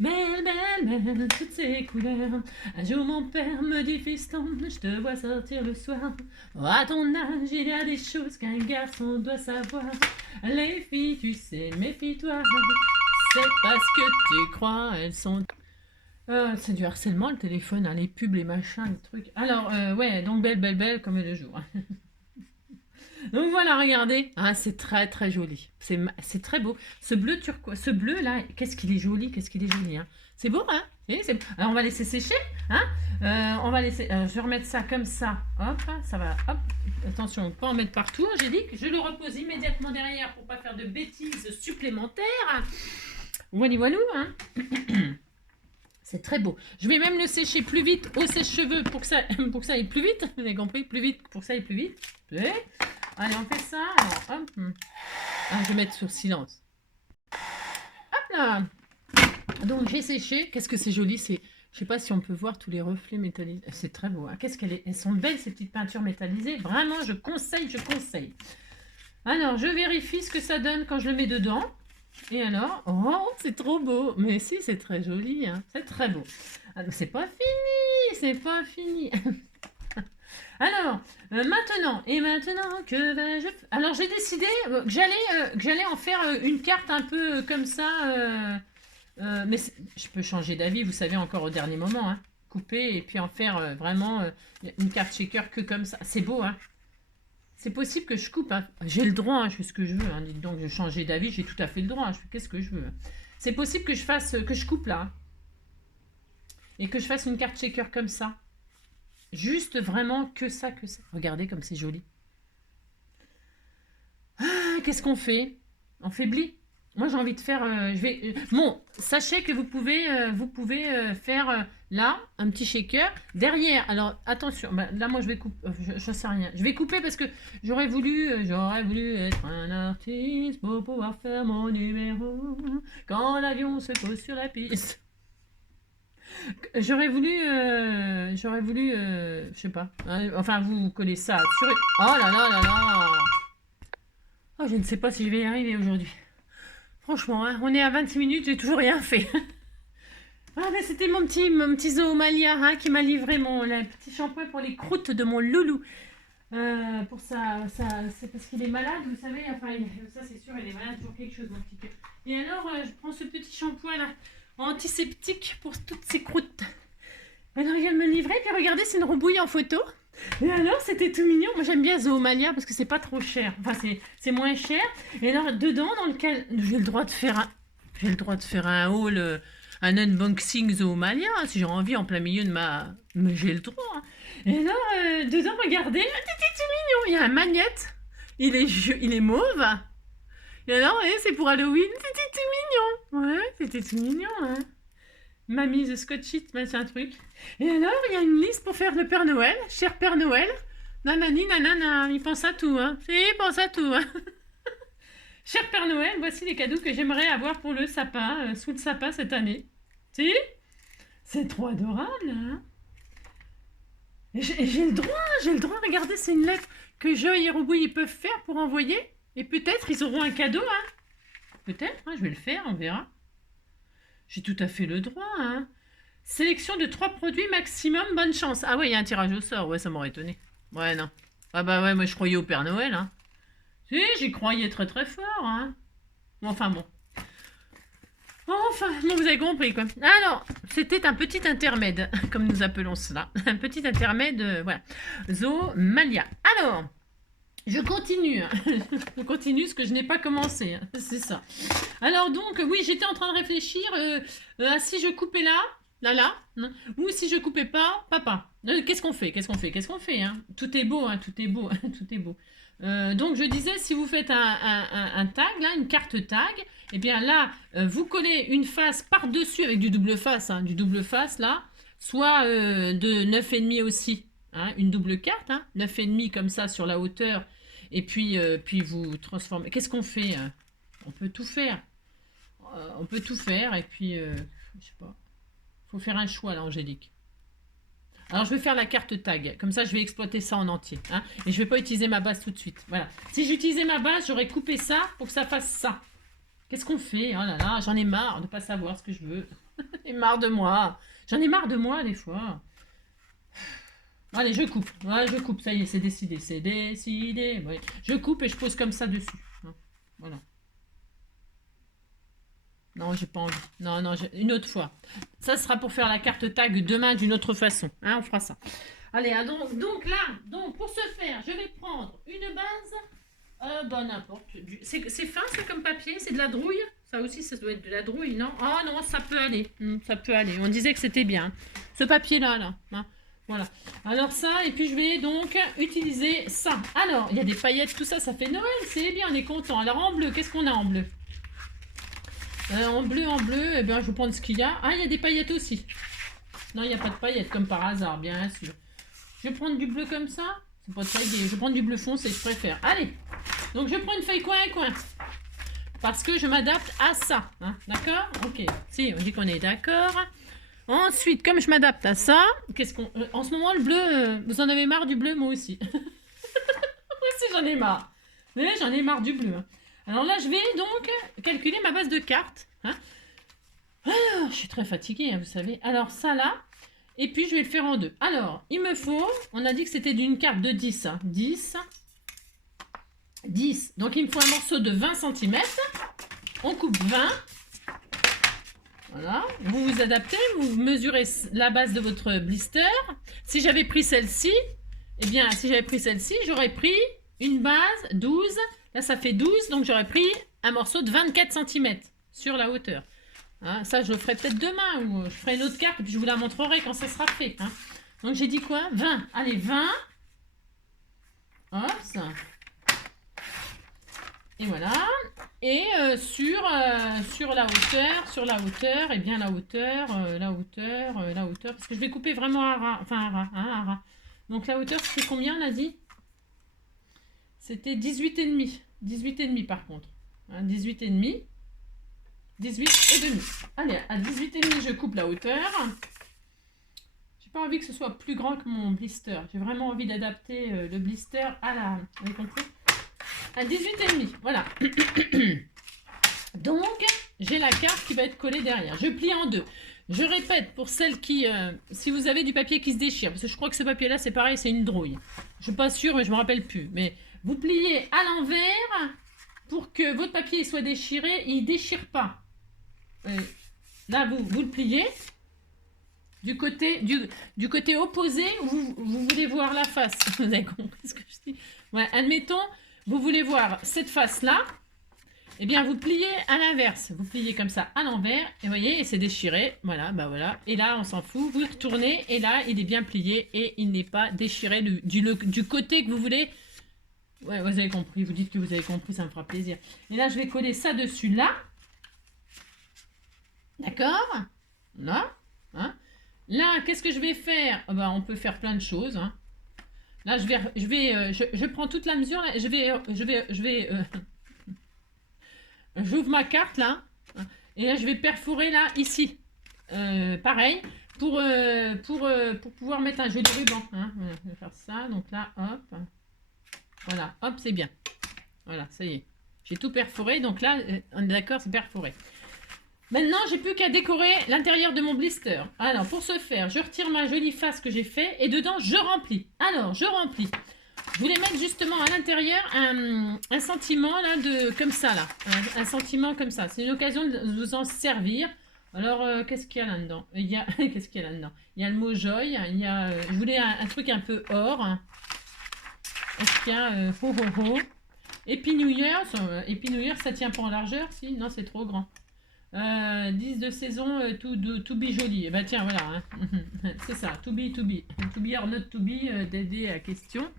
Belles, toutes ces couleurs. Un jour mon père me dit fiston, je te vois sortir le soir. Oh, à ton âge, il y a des choses qu'un garçon doit savoir. Les filles, tu sais, méfie-toi. C'est parce que tu crois, elles sont... c'est du harcèlement le téléphone, hein, les pubs, les machins, les trucs. Alors, ouais, donc belle comme le jour. Donc voilà, regardez. Ah, c'est très très joli. C'est très beau. Ce bleu turquoise, ce bleu là, qu'est-ce qu'il est joli, hein. C'est beau, hein. Alors on va laisser sécher, hein. On va laisser. Je vais remettre ça comme ça. Hop, ça va. Hop. Attention, pas en mettre partout. Hein. J'ai dit que je le repose immédiatement derrière pour pas faire de bêtises supplémentaires. Voilà, hein. C'est très beau. Je vais même le sécher plus vite au sèche-cheveux pour que ça aille plus vite. Vous avez compris? Plus vite pour que ça aille plus vite. Allez, on fait ça. Alors, hop. Ah, je vais mettre sur silence. Hop là. Donc, j'ai séché. Qu'est-ce que c'est joli? C'est Je sais pas si on peut voir tous les reflets métallisés. C'est très beau. Hein. Qu'est-ce qu'elles elles sont belles ces petites peintures métallisées. Vraiment, je conseille, je conseille. Alors, je vérifie ce que ça donne quand je le mets dedans. Et alors, oh, c'est trop beau. Mais si, c'est très joli. Hein. C'est très beau. Alors, c'est pas fini, c'est pas fini. Alors, maintenant, que vais-je faire? Alors, j'ai décidé que j'allais en faire une carte un peu comme ça. Mais je peux changer d'avis, vous savez, encore au dernier moment. Hein. Couper et puis en faire vraiment une carte shaker que comme ça. C'est beau, hein. C'est possible que je coupe. Hein. J'ai le droit, hein, je fais ce que je veux. Hein. Dites donc, je changeais d'avis, j'ai tout à fait le droit. Hein. Je fais qu'est-ce que je veux. C'est possible que je fasse, que je coupe là. Hein. Et que je fasse une carte shaker comme ça. Juste vraiment que ça, que ça. Regardez comme c'est joli. Ah, qu'est-ce qu'on fait? On faiblit. Moi, j'ai envie de faire... bon, sachez que vous pouvez faire là, un petit shaker. Derrière, alors attention, bah, là, moi, je vais couper... je sais rien. Je vais couper parce que j'aurais voulu être un artiste pour pouvoir faire mon numéro quand l'avion se pose sur la piste. J'aurais voulu, je sais pas. Enfin, vous connaissez ça. Oh là là là là. Oh, je ne sais pas si je vais y arriver aujourd'hui. Franchement, hein, on est à 26 minutes, j'ai toujours rien fait. Ah, mais c'était mon petit Zoomalia hein, qui m'a livré le petit shampoing pour les croûtes de mon loulou. Pour ça c'est parce qu'il est malade, vous savez. Enfin, ça c'est sûr, il est malade pour quelque chose, mon petit cœur. Et alors, je prends ce petit shampoing là, antiseptique pour toutes ces croûtes. Alors, il vient de me livrer, puis regardez, c'est une roubouille en photo. Et alors, c'était tout mignon. Moi, j'aime bien Zoomalia parce que c'est pas trop cher. Enfin, c'est moins cher. Et alors, dedans, dans lequel j'ai le droit de faire un haul, un unboxing Zoomalia, hein, si j'ai envie, en plein milieu de ma... Mais j'ai le droit. Hein. Et alors, dedans, regardez, c'était tout mignon. Il y a un magnète. Il est mauve. Et alors, c'est pour Halloween. C'était tout mignon. Ouais, c'était tout mignon, hein. Mamie the Scotch-it, c'est un truc. Et alors, il y a une liste pour faire le Père Noël. Cher Père Noël. Nanani, nanana, il pense à tout, hein. Il pense à tout, hein. Cher Père Noël, voici les cadeaux que j'aimerais avoir pour le sapin, sous le sapin cette année. Si? C'est trop adorable, hein. J'ai le droit, regardez, c'est une lettre que Joy et Roubouille ils peuvent faire pour envoyer. Et peut-être ils auront un cadeau, hein. Peut-être, hein, je vais le faire, on verra. J'ai tout à fait le droit, hein. Sélection de 3 produits maximum, bonne chance. Ah ouais, il y a un tirage au sort, ouais, ça m'aurait étonné. Ouais, non. Ah bah ouais, moi je croyais au Père Noël, hein. Si, j'y croyais très très fort, hein. Enfin bon. Enfin, bon, vous avez compris, quoi. Alors, c'était un petit intermède, comme nous appelons cela. Un petit intermède, voilà. Zoomalia. Alors... Je continue. Je continue ce que je n'ai pas commencé. Hein. C'est ça. Alors donc, oui, j'étais en train de réfléchir à si je coupais là, hein, ou si je coupais pas, papa. Qu'est-ce qu'on fait hein. Tout est beau, hein, tout est beau, tout est beau. Donc je disais, si vous faites un tag, là, une carte tag, et bien là, vous collez une face par-dessus avec du double face, hein, là, soit de 9,5 aussi. Hein, une double carte, hein, 9,5 comme ça sur la hauteur, et puis vous transformez. Qu'est-ce qu'on fait on peut tout faire. Et puis, je sais pas. Faut faire un choix là, Angélique. Alors, je vais faire la carte tag. Comme ça, je vais exploiter ça en entier. Hein, et je vais pas utiliser ma base tout de suite. Voilà. Si j'utilisais ma base, j'aurais coupé ça pour que ça fasse ça. Qu'est-ce qu'on fait? Oh là là, j'en ai marre de pas savoir ce que je veux. J'en ai marre de moi. J'en ai marre de moi, des fois. Allez, je coupe. Ouais, je coupe. Ça y est, c'est décidé. C'est décidé. Ouais. Je coupe et je pose comme ça dessus. Voilà. Non, j'ai pas envie. Non, une autre fois. Ça sera pour faire la carte tag demain d'une autre façon. Hein, on fera ça. Allez, hein, donc là, pour ce faire, je vais prendre une base. N'importe. C'est fin, c'est comme papier. C'est de la drouille. Ça aussi, ça doit être de la drouille, non? Oh non, ça peut aller. Ça peut aller. On disait que c'était bien. Ce papier-là, là. Hein. Voilà. Alors ça, et puis je vais donc utiliser ça. Alors, il y a des paillettes, tout ça, ça fait Noël. C'est bien, on est content. Alors en bleu, qu'est-ce qu'on a en bleu? En bleu, eh bien, je vais prendre ce qu'il y a. Ah, il y a des paillettes aussi. Non, il n'y a pas de paillettes, comme par hasard, bien sûr. Je vais prendre du bleu comme ça. C'est pas très gai. Je vais prendre du bleu foncé, je préfère. Allez. Donc, je prends une feuille coin. Parce que je m'adapte à ça. Hein. D'accord? Ok. Si, on dit qu'on est d'accord. Ensuite, comme je m'adapte à ça, qu'est-ce qu'on... en ce moment, le bleu, vous en avez marre du bleu, moi aussi. Moi aussi, j'en ai marre. Vous voyez, j'en ai marre du bleu. Hein. Alors là, je vais donc calculer ma base de cartes. Hein. Alors, je suis très fatiguée, hein, vous savez. Alors ça, là, et puis je vais le faire en deux. Alors, il me faut... On a dit que c'était d'une carte de 10. Hein. 10. 10. Donc, il me faut un morceau de 20 cm. On coupe 20. Voilà, vous vous adaptez, vous mesurez la base de votre blister. Si j'avais pris celle-ci, eh bien, si j'avais pris celle-ci, j'aurais pris une base 12. Là, ça fait 12, donc j'aurais pris un morceau de 24 cm sur la hauteur. Hein, ça, je le ferai peut-être demain, ou je ferai une autre carte, et puis je vous la montrerai quand ça sera fait. Hein. Donc, j'ai dit quoi? 20. Allez, 20. Hop, ça. Et voilà. Et sur la hauteur, et bien la hauteur, parce que je vais couper vraiment un ras, un ras. Donc la hauteur, c'était combien, on a dit? C'était 18,5. 18,5 par contre. Hein, 18,5. 18,5. Allez, à 18,5, je coupe la hauteur. J'ai pas envie que ce soit plus grand que mon blister. J'ai vraiment envie d'adapter le blister à la... Vous avez compris? À 18,5, voilà. Donc, j'ai la carte qui va être collée derrière. Je plie en deux. Je répète, pour celles qui... si vous avez du papier qui se déchire, parce que je crois que ce papier-là, c'est pareil, c'est une drouille. Je ne suis pas sûre, mais je ne me rappelle plus. Mais vous pliez à l'envers pour que votre papier soit déchiré et il ne déchire pas. Là, vous le pliez. Du côté opposé, vous voulez voir la face. Vous avez compris ce que je dis? Ouais, admettons... Vous voulez voir cette face-là, eh bien, vous pliez à l'inverse. Vous pliez comme ça à l'envers, et vous voyez, c'est déchiré. Voilà, bah voilà. Et là, on s'en fout. Vous retournez, et là, il est bien plié, et il n'est pas déchiré du côté que vous voulez. Ouais, vous avez compris. Vous dites que vous avez compris, ça me fera plaisir. Et là, je vais coller ça dessus, là. D'accord? Là. Hein? Là, qu'est-ce que je vais faire? Oh, bah, on peut faire plein de choses, hein. Là, je prends toute la mesure. Là, j'ouvre ma carte là, et là, je vais perforer là, ici. Pareil, pour pouvoir mettre un joli ruban. Hein. Voilà, je vais faire ça. Donc là, hop, voilà, hop, c'est bien. Voilà, ça y est. J'ai tout perforé. Donc là, on est d'accord, c'est perforé. Maintenant, j'ai plus qu'à décorer l'intérieur de mon blister. Alors, pour ce faire, je retire ma jolie face que j'ai fait et dedans, je remplis. Alors, je remplis. Je voulais mettre justement à l'intérieur un sentiment là comme ça là. Un sentiment comme ça. C'est une occasion de vous en servir. Alors, qu'est-ce qu'il y a là-dedans? Qu'est-ce qu'il y a là-dedans? Il y a le mot joy. Il y a, je voulais un truc un peu or. Est-ce qu'il y a ho ho ho? Happy New Year. Happy New Year, ça tient pas en largeur? Si, non, c'est trop grand. 10 de saison, to be joli. Et bah tiens, voilà. Hein. C'est ça, to be or not to be, d'aider à question.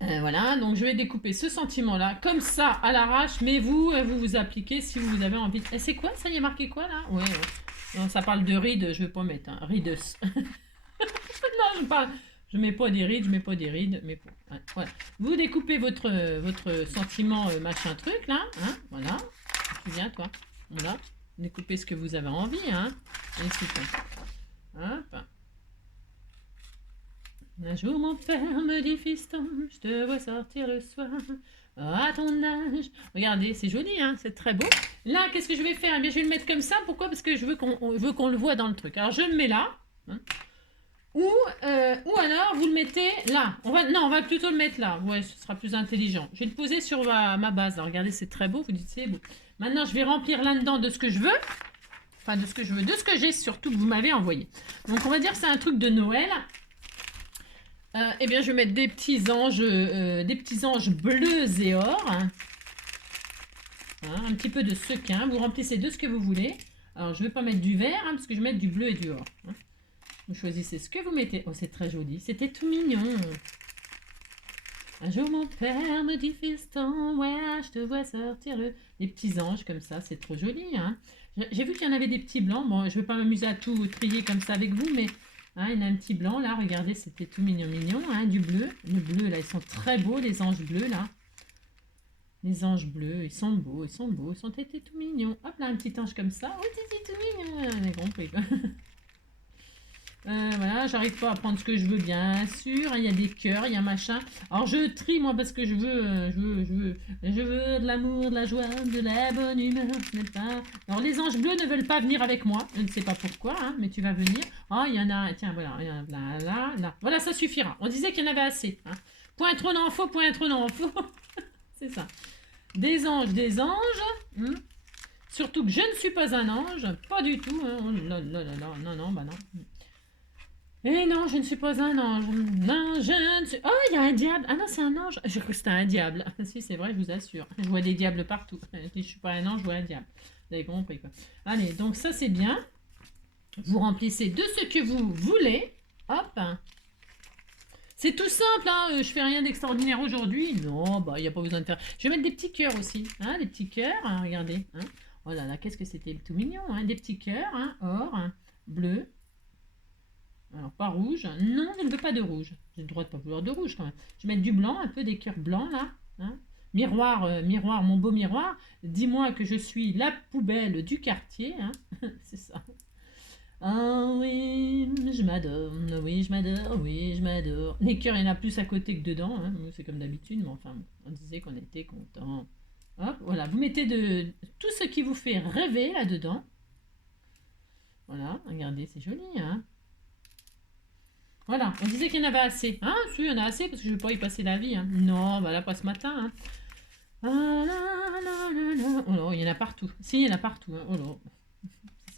Voilà, donc je vais découper ce sentiment-là, comme ça, à l'arrache, mais vous appliquez si vous avez envie. C'est quoi, ça y est marqué quoi, là? Ouais. Non, ça parle de rides, je vais pas mettre, hein. Rides. Non, je mets pas des rides, mais bon. Ouais, voilà. Vous découpez votre sentiment, machin truc, là, hein, voilà. Tu viens, toi. Voilà. Découpez ce que vous avez envie, hein. Et super. Hop. Un jour, mon père me dit, fiston, je te vois sortir le soir. À ton âge. Regardez, c'est joli, hein. C'est très beau. Là, qu'est-ce que je vais faire? Eh bien, je vais le mettre comme ça. Pourquoi? Parce que je veux qu'on le voit dans le truc. Alors, je le mets là. Hein. Ou alors, vous le mettez là. On va plutôt le mettre là. Ouais, ce sera plus intelligent. Je vais le poser sur ma base. Alors, regardez, c'est très beau. Vous dites, c'est beau. Maintenant, je vais remplir là-dedans de ce que je veux. Enfin, de ce que je veux. De ce que j'ai surtout que vous m'avez envoyé. Donc, on va dire que c'est un truc de Noël. Eh bien, je vais mettre des petits anges bleus et or. Hein, un petit peu de sequin. Vous remplissez de ce que vous voulez. Alors, je ne vais pas mettre du vert, hein, parce que je vais mettre du bleu et du or. Hein. Vous choisissez ce que vous mettez. Oh, c'est très joli. C'était tout mignon. Un jour, mon père me dit, fiston, ouais, je te vois sortir les petits anges comme ça. C'est trop joli. Hein. J'ai vu qu'il y en avait des petits blancs. Bon, je ne vais pas m'amuser à tout trier comme ça avec vous, mais hein, il y en a un petit blanc là. Regardez, c'était tout mignon, mignon. Hein, du bleu. Le bleu, là, ils sont très beaux, les anges bleus, là. Les anges bleus, ils sont beaux, ils sont beaux, ils sont tout mignons. Hop là, un petit ange comme ça. Oh, c'est tout mignon. On a compris quoi. Voilà, j'arrive pas à prendre ce que je veux, bien sûr. Il y a des cœurs, il y a machin. Alors je trie moi parce que je veux de l'amour, de la joie, de la bonne humeur, n'est-ce pas? Alors les anges bleus ne veulent pas venir avec moi. Je ne sais pas pourquoi, hein, mais tu vas venir. Oh, il y en a, tiens, voilà, il y en a là, là, là. Voilà, ça suffira. On disait qu'il y en avait assez. Hein. Point trop en faux, point trop en faux. C'est ça. Des anges, des anges. Surtout que je ne suis pas un ange, pas du tout. Hein. Oh là là là là, non, non, bah non. Eh non, je ne suis pas un ange. Non, je ne suis... Oh, il y a un diable. Ah non, c'est un ange. Je crois que c'était un diable. Si, c'est vrai, je vous assure. Je vois des diables partout. Si je suis pas un ange, je vois un diable. Vous avez compris, quoi. Allez, donc ça, c'est bien. Vous remplissez de ce que vous voulez. Hop. C'est tout simple, hein. Je fais rien d'extraordinaire aujourd'hui. Non, bah, il n'y a pas besoin de faire... Je vais mettre des petits cœurs aussi. Hein, des petits cœurs, hein, regardez. Hein. Oh là là, qu'est-ce que c'était tout mignon. Hein. Des petits cœurs, hein, or, hein, bleu. Alors, pas rouge. Non, je ne veux pas de rouge. J'ai le droit de ne pas vouloir de rouge quand même. Je vais mettre du blanc, un peu des cœurs blancs là. Hein. Miroir, miroir, mon beau miroir. Dis-moi que je suis la poubelle du quartier. Hein. C'est ça. Ah oui, je m'adore. Oui, je m'adore. Oui, je m'adore. Les cœurs, il y en a plus à côté que dedans. Hein. C'est comme d'habitude, mais enfin, on disait qu'on était content. Hop, voilà. Vous mettez de tout ce qui vous fait rêver là-dedans. Voilà, regardez, c'est joli. Hein. Voilà, on disait qu'il y en avait assez. Hein, si, il y en a assez parce que je ne vais pas y passer la vie. Hein. Non, bah là, pas ce matin. Hein. Ah, là, là, là, là. Oh là, il y en a partout. Si, il y en a partout. Hein. Oh là.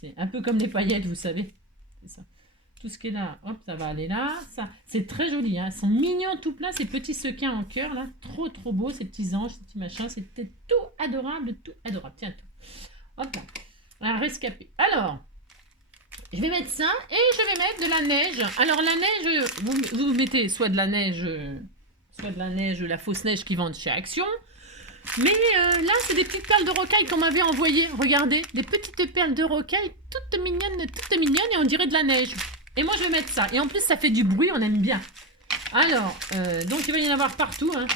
C'est un peu comme les paillettes, vous savez. C'est ça. Tout ce qui est là, hop, ça va aller là. Ça, c'est très joli. Hein. Ils sont mignons tout plein, ces petits sequins en cœur, là. Trop, trop beaux, ces petits anges, ces petits machins. C'était tout adorable, tout adorable. Tiens, tout. Hop là. Un rescapé. Alors... Je vais mettre ça et je vais mettre de la neige. Alors la neige, vous mettez soit de la neige, la fausse neige qui vend chez Action. Mais là, c'est des petites perles de rocaille qu'on m'avait envoyées. Regardez, des petites perles de rocaille toutes mignonnes et on dirait de la neige. Et moi, je vais mettre ça. Et en plus, ça fait du bruit, on aime bien. Alors, donc il va y en avoir partout. Hein.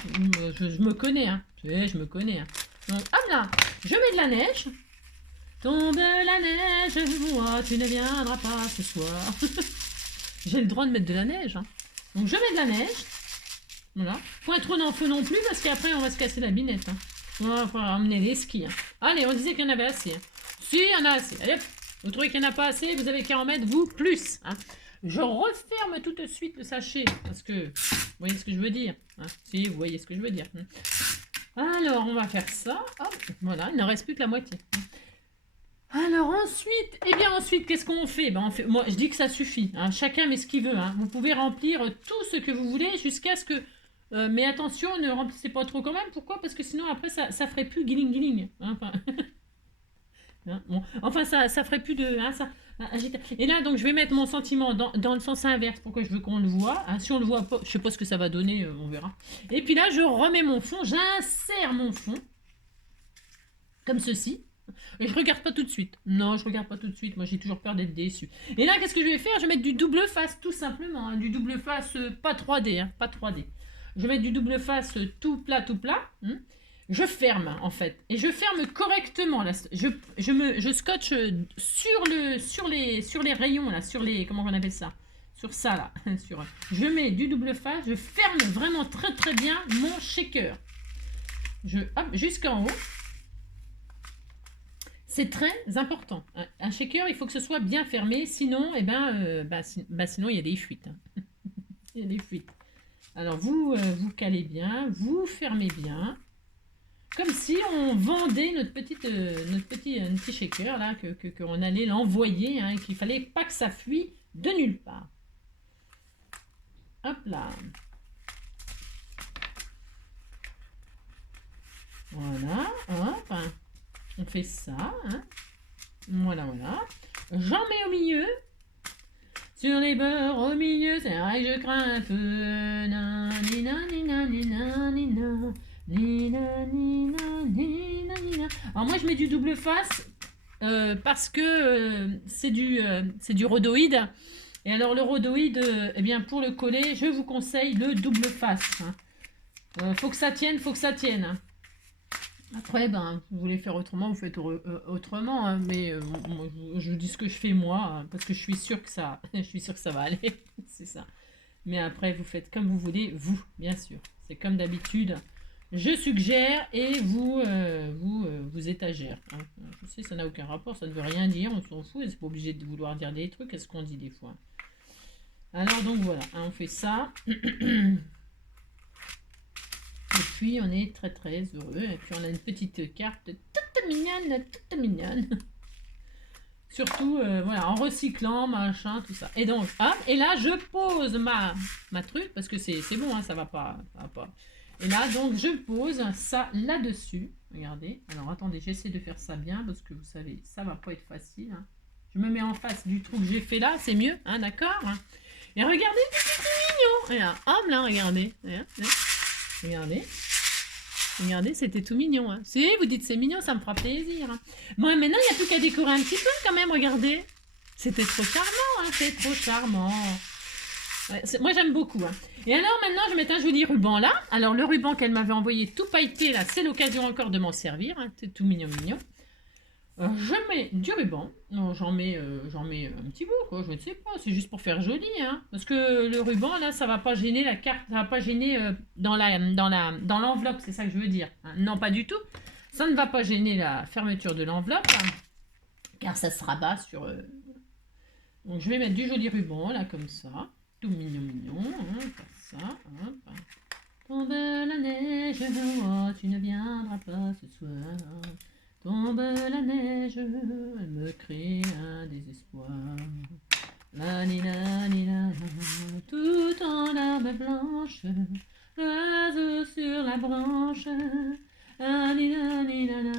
Je me connais. Hein. Je me connais. Hein. Donc, hop là, je mets de la neige. Tombe la neige, moi tu ne viendras pas ce soir. J'ai le droit de mettre de la neige. Hein. Donc je mets de la neige. Voilà. Point trop dans le feu non plus parce qu'après on va se casser la binette. Hein. On va falloir emmener les skis. Hein. Allez, on disait qu'il y en avait assez. Hein. Si, il y en a assez. Allez, hop. Vous trouvez qu'il n'y en a pas assez, vous avez qu'à en mettre vous plus. Hein. Je referme tout de suite le sachet parce que vous voyez ce que je veux dire. Hein. Si, vous voyez ce que je veux dire. Alors, on va faire ça. Hop. Voilà, il ne reste plus que la moitié. Alors ensuite, qu'est-ce qu'on fait? Ben, moi, je dis que ça suffit. Hein. Chacun met ce qu'il veut. Hein. Vous pouvez remplir tout ce que vous voulez jusqu'à ce que... mais attention, ne remplissez pas trop quand même. Pourquoi? Parce que sinon, après, ça ferait plus guiling. Hein. Enfin, hein, bon. Enfin, ça ferait plus de... Hein, ça, et là, donc, je vais mettre mon sentiment dans le sens inverse. Pourquoi je veux qu'on le voit. Hein. Si on le voit pas, je sais pas ce que ça va donner, on verra. Et puis là, je remets mon fond. J'insère mon fond. Comme ceci. Et je regarde pas tout de suite. Non, je regarde pas tout de suite. Moi, j'ai toujours peur d'être déçu. Et là, qu'est-ce que je vais faire? Je vais mettre du double face, tout simplement. Hein. Du double face, pas 3D. Hein, pas 3D. Je vais mettre du double face tout plat. Hein. Je ferme, en fait. Et je ferme correctement. Là. Je scotche sur les rayons, là. Sur les... Comment on appelle ça? Sur ça, là. Je mets du double face. Je ferme vraiment très, très bien mon shaker. Hop, jusqu'en haut. C'est très important. Un shaker, il faut que ce soit bien fermé, sinon, sinon il y a des fuites. Hein. Il y a des fuites. Alors vous calez bien, vous fermez bien, comme si on vendait notre petit shaker là, qu'on allait l'envoyer, hein, qu'il fallait pas que ça fuit de nulle part. Hop là. Voilà, hop. On fait ça, hein. Voilà. J'en mets au milieu. Sur les bords, au milieu, c'est vrai que je crains un peu. Alors moi, je mets du double face parce que c'est du rhodoïde. Et alors, le rhodoïde, eh bien, pour le coller, je vous conseille le double face. Hein. Faut que ça tienne. Hein. Après, ben, vous voulez faire autrement, vous faites autrement, hein, mais moi, je vous dis ce que je fais moi, hein, parce que je suis sûre que ça, je suis sûre que ça va aller, c'est ça. Mais après, vous faites comme vous voulez, vous, bien sûr. C'est comme d'habitude. Je suggère et vous étagère. Hein. Je sais, ça n'a aucun rapport, ça ne veut rien dire, on s'en fout, c'est pas obligé de vouloir dire des trucs, qu'est-ce qu'on dit des fois. Alors donc voilà, hein, on fait ça. Et puis on est très très heureux. Et puis on a une petite carte toute mignonne, toute mignonne. Surtout, voilà, en recyclant, machin, tout ça. Et donc, hop, et là je pose ma truc, parce que c'est bon, hein, ça va pas. Et là, donc, je pose ça là-dessus. Regardez. Alors, attendez, j'essaie de faire ça bien, parce que vous savez, ça va pas être facile. Hein. Je me mets en face du trou que j'ai fait là, c'est mieux, hein, d'accord. Et regardez, c'est tout mignon. Et là, hop, là, regardez. Regardez. Regardez, c'était tout mignon. Hein. Si vous dites c'est mignon, ça me fera plaisir. Hein. Bon, maintenant, il n'y a plus qu'à décorer un petit peu quand même, regardez. C'était trop charmant, hein, c'est trop charmant. Ouais, moi, j'aime beaucoup. Hein. Et alors, maintenant, je vais mettre un joli ruban là. Alors, le ruban qu'elle m'avait envoyé tout pailleté, là, c'est l'occasion encore de m'en servir. Hein. C'est tout mignon, mignon. Je mets du ruban. Non, j'en mets un petit bout, quoi. Je ne sais pas. C'est juste pour faire joli, hein. Parce que le ruban, là, ça va pas gêner la carte. Ça va pas gêner dans l'enveloppe. C'est ça que je veux dire. Hein. Non, pas du tout. Ça ne va pas gêner la fermeture de l'enveloppe. Hein, car ça se rabat sur... Donc, je vais mettre du joli ruban, là, comme ça. Tout mignon, mignon. Hein, comme ça. Hop. Tombe la neige, oh, tu ne viendras pas ce soir. Tombe la neige, elle me crée un désespoir. La ni la ni la, tout en larmes blanches, l'oiseau sur la branche. La ni la ni la la,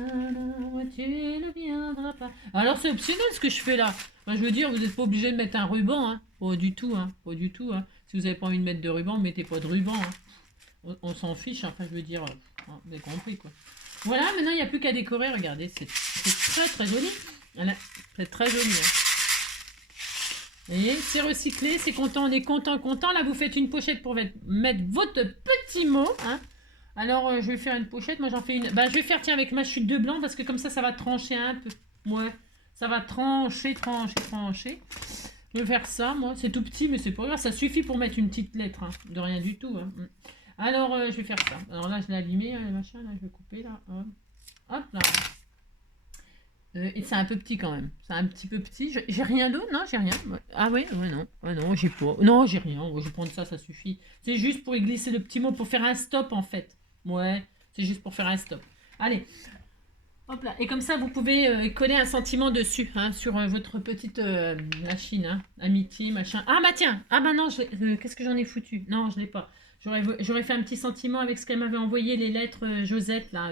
tu ne viendras pas. Alors c'est optionnel ce que je fais là. Enfin, je veux dire, vous n'êtes pas obligé de mettre un ruban, hein. Pas du tout, hein. Pas du tout, hein. Si vous n'avez pas envie de mettre de ruban, mettez pas de ruban. Hein. On s'en fiche, enfin je veux dire, hein, vous avez compris quoi. Voilà, maintenant il n'y a plus qu'à décorer, regardez, c'est très très joli. Voilà, c'est très joli. Hein. Et c'est recyclé, c'est content, on est content. Là vous faites une pochette pour mettre votre petit mot. Hein. Alors je vais faire une pochette, moi j'en fais une. Bah je vais faire tiens avec ma chute de blanc parce que comme ça va trancher un peu. Ouais, ça va trancher. Je vais faire ça, moi, c'est tout petit mais c'est pas grave, ça suffit pour mettre une petite lettre, hein. De rien du tout. Hein. Alors, je vais faire ça. Alors là, je l'ai abîmé, le machin, là, je vais couper, là. Hop, là. Et c'est un peu petit, quand même. C'est un petit peu petit. J'ai rien d'autre, non, j'ai rien. Ah ouais, non. Ah non, j'ai pas. Non, j'ai rien. Je vais prendre ça, ça suffit. C'est juste pour y glisser le petit mot, pour faire un stop, en fait. Ouais, c'est juste pour faire un stop. Allez. Hop là. Et comme ça, vous pouvez coller un sentiment dessus, hein, sur votre petite machine, hein. Amitié, machin. Ah bah tiens. Ah bah non, qu'est-ce que j'en ai foutu? Non, je l'ai pas. J'aurais fait un petit sentiment avec ce qu'elle m'avait envoyé, les lettres Josette, là.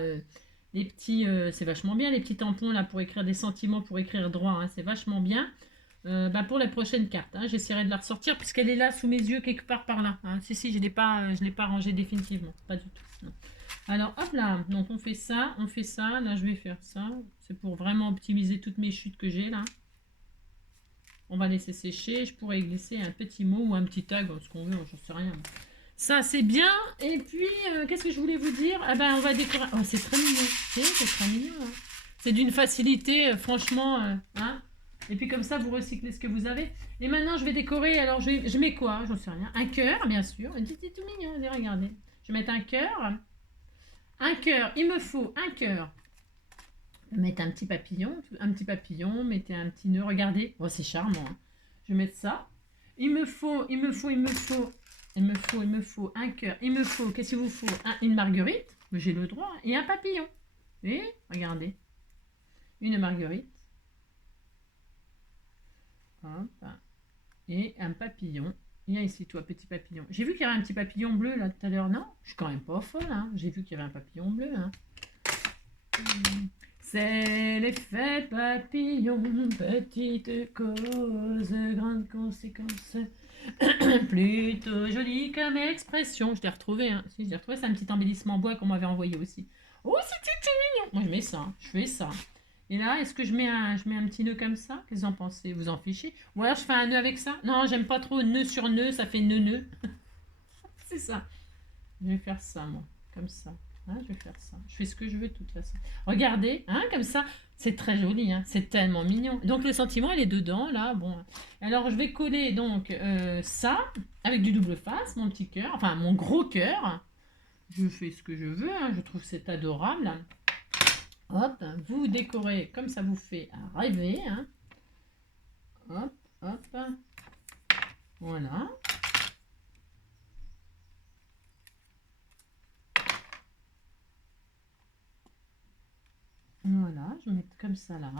Les petits, c'est vachement bien, les petits tampons, là, pour écrire des sentiments, pour écrire droit, hein, c'est vachement bien. Bah pour la prochaine carte, hein, j'essaierai de la ressortir, puisqu'elle est là, sous mes yeux, quelque part par là. Hein. Si, je l'ai pas rangée définitivement, pas du tout. Non. Alors, hop là, donc on fait ça, là, je vais faire ça. C'est pour vraiment optimiser toutes mes chutes que j'ai, là. On va laisser sécher, je pourrais glisser un petit mot ou un petit tag, ce qu'on veut, j'en sais rien. Ça, c'est bien. Et puis, qu'est-ce que je voulais vous dire? Ah ben, on va décorer. Oh, c'est très mignon. C'est très mignon. Hein. C'est d'une facilité, franchement. Hein. Et puis, comme ça, vous recyclez ce que vous avez. Et maintenant, je vais décorer. Alors, je mets quoi? J'en sais rien. Un cœur, bien sûr. C'est tout mignon. Regardez. Je vais mettre un cœur. Un cœur. Il me faut un cœur. Mettre un petit papillon. Mettez un petit nœud. Regardez. Oh, c'est charmant. Hein. Je vais mettre ça. Il me faut un cœur. Il me faut, qu'est-ce qu'il vous faut? Une marguerite, j'ai le droit, et un papillon. Et regardez, une marguerite. Hop. Et un papillon. Viens ici, toi, petit papillon. J'ai vu qu'il y avait un petit papillon bleu là tout à l'heure, non? Je suis quand même pas folle, hein. J'ai vu qu'il y avait un papillon bleu. Hein. C'est l'effet papillon, petite cause, grande conséquence. Plutôt joli comme expression. Je l'ai retrouvé, hein. Si, je l'ai retrouvé, c'est un petit embellissement bois qu'on m'avait envoyé aussi. Oh, c'est mignon. Moi, je mets ça, je fais ça. Et là, est-ce que je mets un petit nœud comme ça? Qu'est-ce que vous en pensez? Vous en fichez? Ou alors je fais un nœud avec ça? Non, j'aime pas trop nœud sur nœud, ça fait nœud. C'est ça. Je vais faire ça, moi, comme ça. Hein, je vais faire ça. Je fais ce que je veux de toute façon. Regardez, hein, comme ça, c'est très joli, hein, c'est tellement mignon. Donc le sentiment, elle est dedans, là, bon. Alors je vais coller donc ça avec du double face, mon petit cœur, enfin mon gros cœur. Je fais ce que je veux, hein, je trouve que c'est adorable. Hop, vous décorez comme ça vous fait rêver. Hein. Hop, hop. Voilà. Voilà, je vais mettre comme ça là.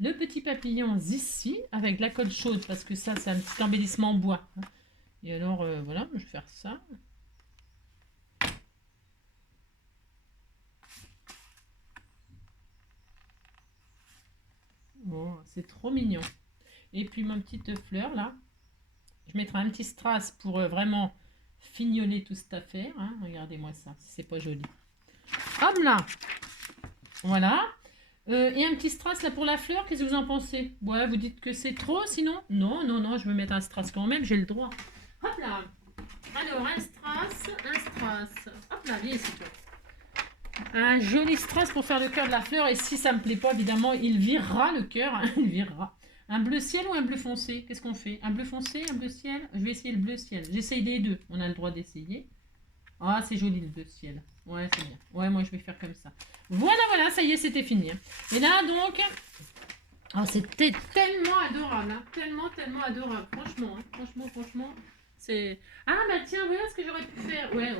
Le petit papillon ici, avec la colle chaude, parce que ça, c'est un petit embellissement en bois. Et alors, voilà, je vais faire ça. Oh, c'est trop mignon. Et puis ma petite fleur là, je mettrai un petit strass pour vraiment fignoler toute cette affaire. Hein. Regardez-moi ça, si c'est pas joli. Hop là. Voilà. Et un petit strass là pour la fleur, qu'est-ce que vous en pensez? Ouais, vous dites que c'est trop sinon? Non, non, non, je vais mettre un strass quand même, j'ai le droit. Hop là. Alors, un strass, un strass. Hop là, viens ici toi. Un joli strass pour faire le cœur de la fleur. Et si ça me plaît pas, évidemment, il virera le cœur. Hein, il virera. Un bleu ciel ou un bleu foncé? Qu'est-ce qu'on fait? Un bleu foncé, un bleu ciel? Je vais essayer le bleu ciel. J'essaye les deux. On a le droit d'essayer. Ah, c'est joli le bleu ciel. Ouais, c'est bien. Ouais, moi, je vais faire comme ça. Voilà, voilà, ça y est, c'était fini. Et là, donc... Oh, c'était tellement adorable. Hein. Tellement, tellement adorable. Franchement, hein. Franchement, franchement... C'est... Ah bah tiens, voilà ce que j'aurais pu faire. Ouais,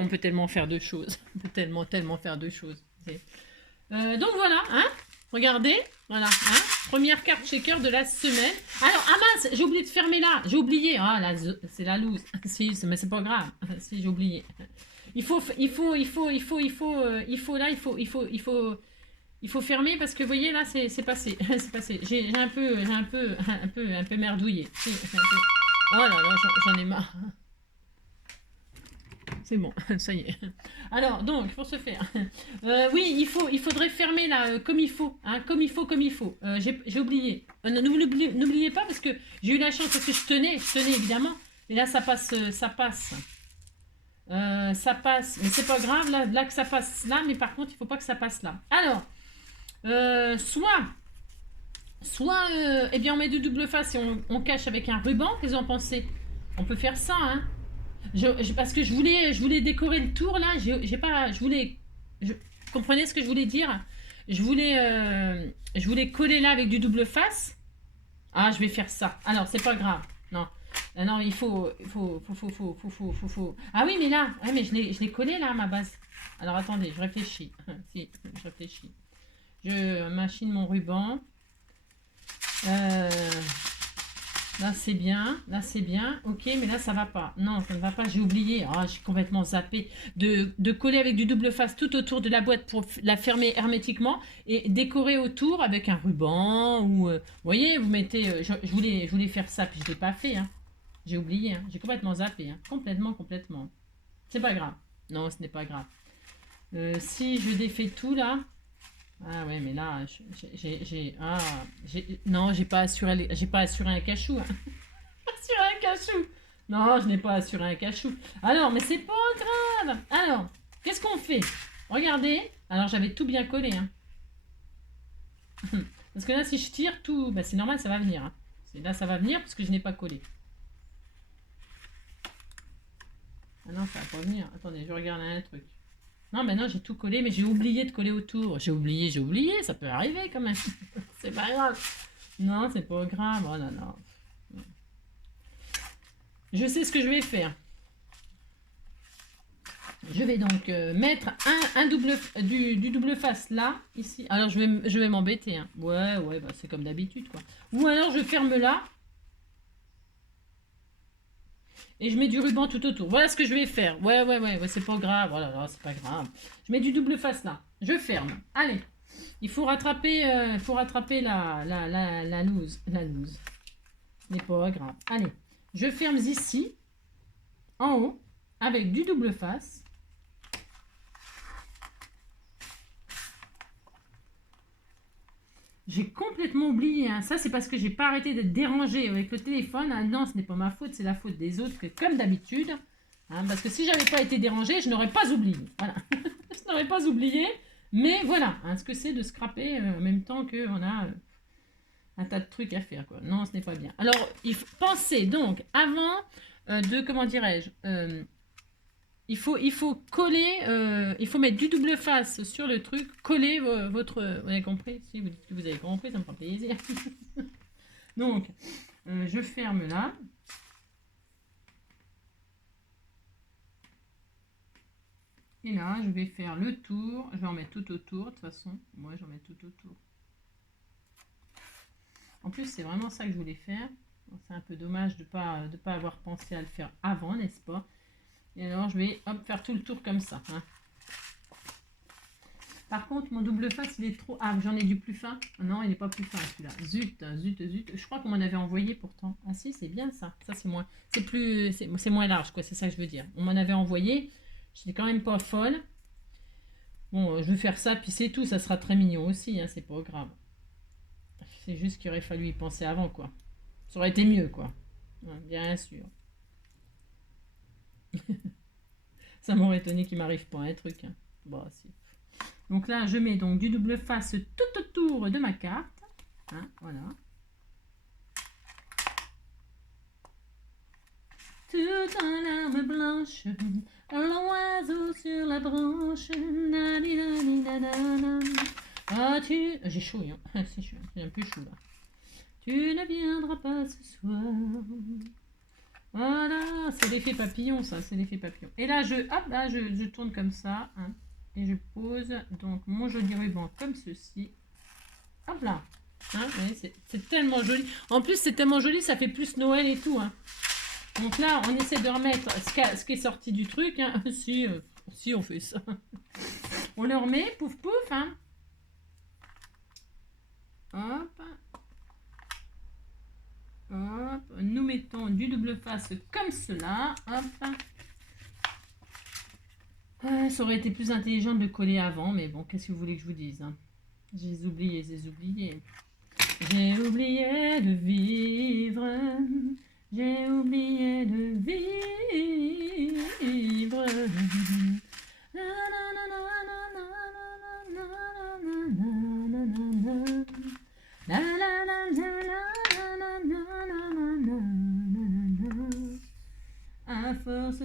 on peut tellement faire de choses. On peut tellement, tellement faire de choses. Donc voilà, hein. Regardez, voilà, hein. Première carte shaker de la semaine. Alors, ah mince, j'ai oublié de fermer là. J'ai oublié. Ah là, c'est la loose. Si, mais c'est pas grave. Si, j'ai oublié. Il faut fermer parce que vous voyez là, c'est passé. C'est passé. J'ai un peu merdouillé. Oh là là, j'en ai marre. C'est bon, ça y est. Alors, donc, pour ce faire, oui, il faudrait fermer là, comme il faut, hein, comme il faut. J'ai oublié. N'oubliez pas parce que j'ai eu la chance parce que je tenais évidemment. Et là, ça passe. Ça passe, mais c'est pas grave, là que ça passe là, mais par contre, il faut pas que ça passe là. Alors, soit eh bien, on met du double face et on cache avec un ruban. Qu'est-ce que vous en pensez? On peut faire ça, hein. Parce que je voulais décorer le tour là. Comprenez ce que je voulais dire? Je voulais coller là avec du double face. Ah, je vais faire ça. Alors, c'est pas grave. Non. Non, il faut. Ah oui, mais là, ouais, mais je l'ai collé là à ma base. Alors attendez, je réfléchis. Si, je réfléchis. Je machine mon ruban. Là c'est bien, ok, mais là ça va pas. Non, ça ne va pas, j'ai oublié. Ah, j'ai complètement zappé de coller avec du double face tout autour de la boîte pour la fermer hermétiquement et décorer autour avec un ruban ou vous voyez, vous mettez. Je voulais faire ça puis je l'ai pas fait. Hein. J'ai oublié, hein. J'ai complètement zappé, hein. Complètement. C'est pas grave. Non, ce n'est pas grave. Si je défais tout là. Ah ouais, mais là, non, j'ai pas assuré un cachou. Hein. Assuré un cachou. Non, je n'ai pas assuré un cachou. Alors, mais c'est pas grave. Alors, qu'est-ce qu'on fait? Regardez. Alors, j'avais tout bien collé. Hein. Parce que là, si je tire tout, bah, c'est normal, ça va venir. Hein. Là, ça va venir parce que je n'ai pas collé. Ah non, ça va pas venir. Attendez, je regarde un truc. Non, mais non, j'ai tout collé, mais j'ai oublié de coller autour. J'ai oublié, ça peut arriver quand même. C'est pas grave. Non, c'est pas grave. Oh là là. Je sais ce que je vais faire. Je vais donc mettre du double face là, ici. Alors, je vais m'embêter. Hein. Ouais, bah, c'est comme d'habitude, quoi. Ou alors, je ferme là. Et je mets du ruban tout autour. Voilà ce que je vais faire. Ouais, c'est pas grave. Voilà, oh c'est pas grave. Je mets du double face là. Je ferme. Allez. Il faut rattraper, la loose. La loose. Ce n'est pas grave. Allez. Je ferme ici, en haut, avec du double face. J'ai complètement oublié. Hein. Ça, c'est parce que j'ai pas arrêté d'être dérangée avec le téléphone. Ah non, ce n'est pas ma faute, c'est la faute des autres, que, comme d'habitude. Hein, parce que si j'avais pas été dérangée, je n'aurais pas oublié. Voilà. Je n'aurais pas oublié. Mais voilà, hein, ce que c'est de scraper en même temps qu'on a un tas de trucs à faire, quoi. Non, ce n'est pas bien. Alors, il faut penser donc avant de, comment dirais-je, il faut coller, il faut mettre du double face sur le truc, coller votre... Vous avez compris? Si vous dites que vous avez compris, ça me fera plaisir. Donc, je ferme là. Et là, je vais faire le tour. Je vais en mettre tout autour, de toute façon. Moi, j'en mets tout autour. En plus, c'est vraiment ça que je voulais faire. C'est un peu dommage de pas avoir pensé à le faire avant, n'est-ce pas? Et alors, je vais hop, faire tout le tour comme ça. Hein. Par contre, mon double face, il est trop... Ah, j'en ai du plus fin. Non, il n'est pas plus fin, celui-là. Zut, zut, zut. Je crois qu'on m'en avait envoyé pourtant. Ah si, c'est bien ça. Ça, c'est moins... C'est moins large, quoi. C'est ça que je veux dire. On m'en avait envoyé. J'étais quand même pas folle. Bon, je vais faire ça, puis c'est tout. Ça sera très mignon aussi, hein. C'est pas grave. C'est juste qu'il aurait fallu y penser avant, quoi. Ça aurait été mieux, quoi. Ouais, bien sûr. Ça m'aurait étonné qu'il m'arrive pas un truc. Hein. Bon, si. Donc là, je mets donc du double face tout autour de ma carte. Hein, voilà. Tout en larmes blanches, l'oiseau sur la branche. Ah, j'ai chaud, hein. C'est chaud, j'ai un peu chaud là. Tu ne viendras pas ce soir. Voilà, c'est l'effet papillon, ça, c'est l'effet papillon. Et là, je tourne comme ça, hein, et je pose donc mon joli ruban comme ceci. Hop là, hein, c'est tellement joli. En plus, c'est tellement joli, ça fait plus Noël et tout. Hein. Donc là, on essaie de remettre ce qui est sorti du truc. Hein. Si, on fait ça. On le remet, pouf pouf. Hein. Hop. Hop, nous mettons du double face comme cela. Hop. Ça aurait été plus intelligent de le coller avant, mais bon, qu'est-ce que vous voulez que je vous dise, hein? J'ai oublié. J'ai oublié de vivre. J'ai oublié de vivre. À force de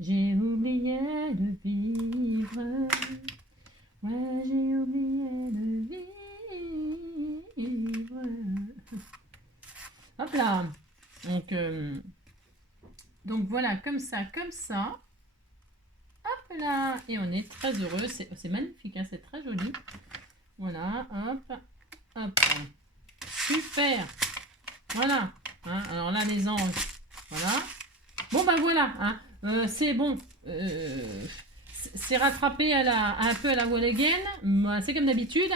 j'ai oublié de vivre. Ouais, j'ai oublié de vivre. Hop là. Donc voilà, comme ça. Hop là. Et on est très heureux. C'est magnifique, hein, c'est très joli. Voilà, hop. Super. Voilà. Hein, alors là, les anges. Voilà. Bon, ben voilà. Hein, c'est bon. C'est rattrapé un peu à la wall again. C'est comme d'habitude.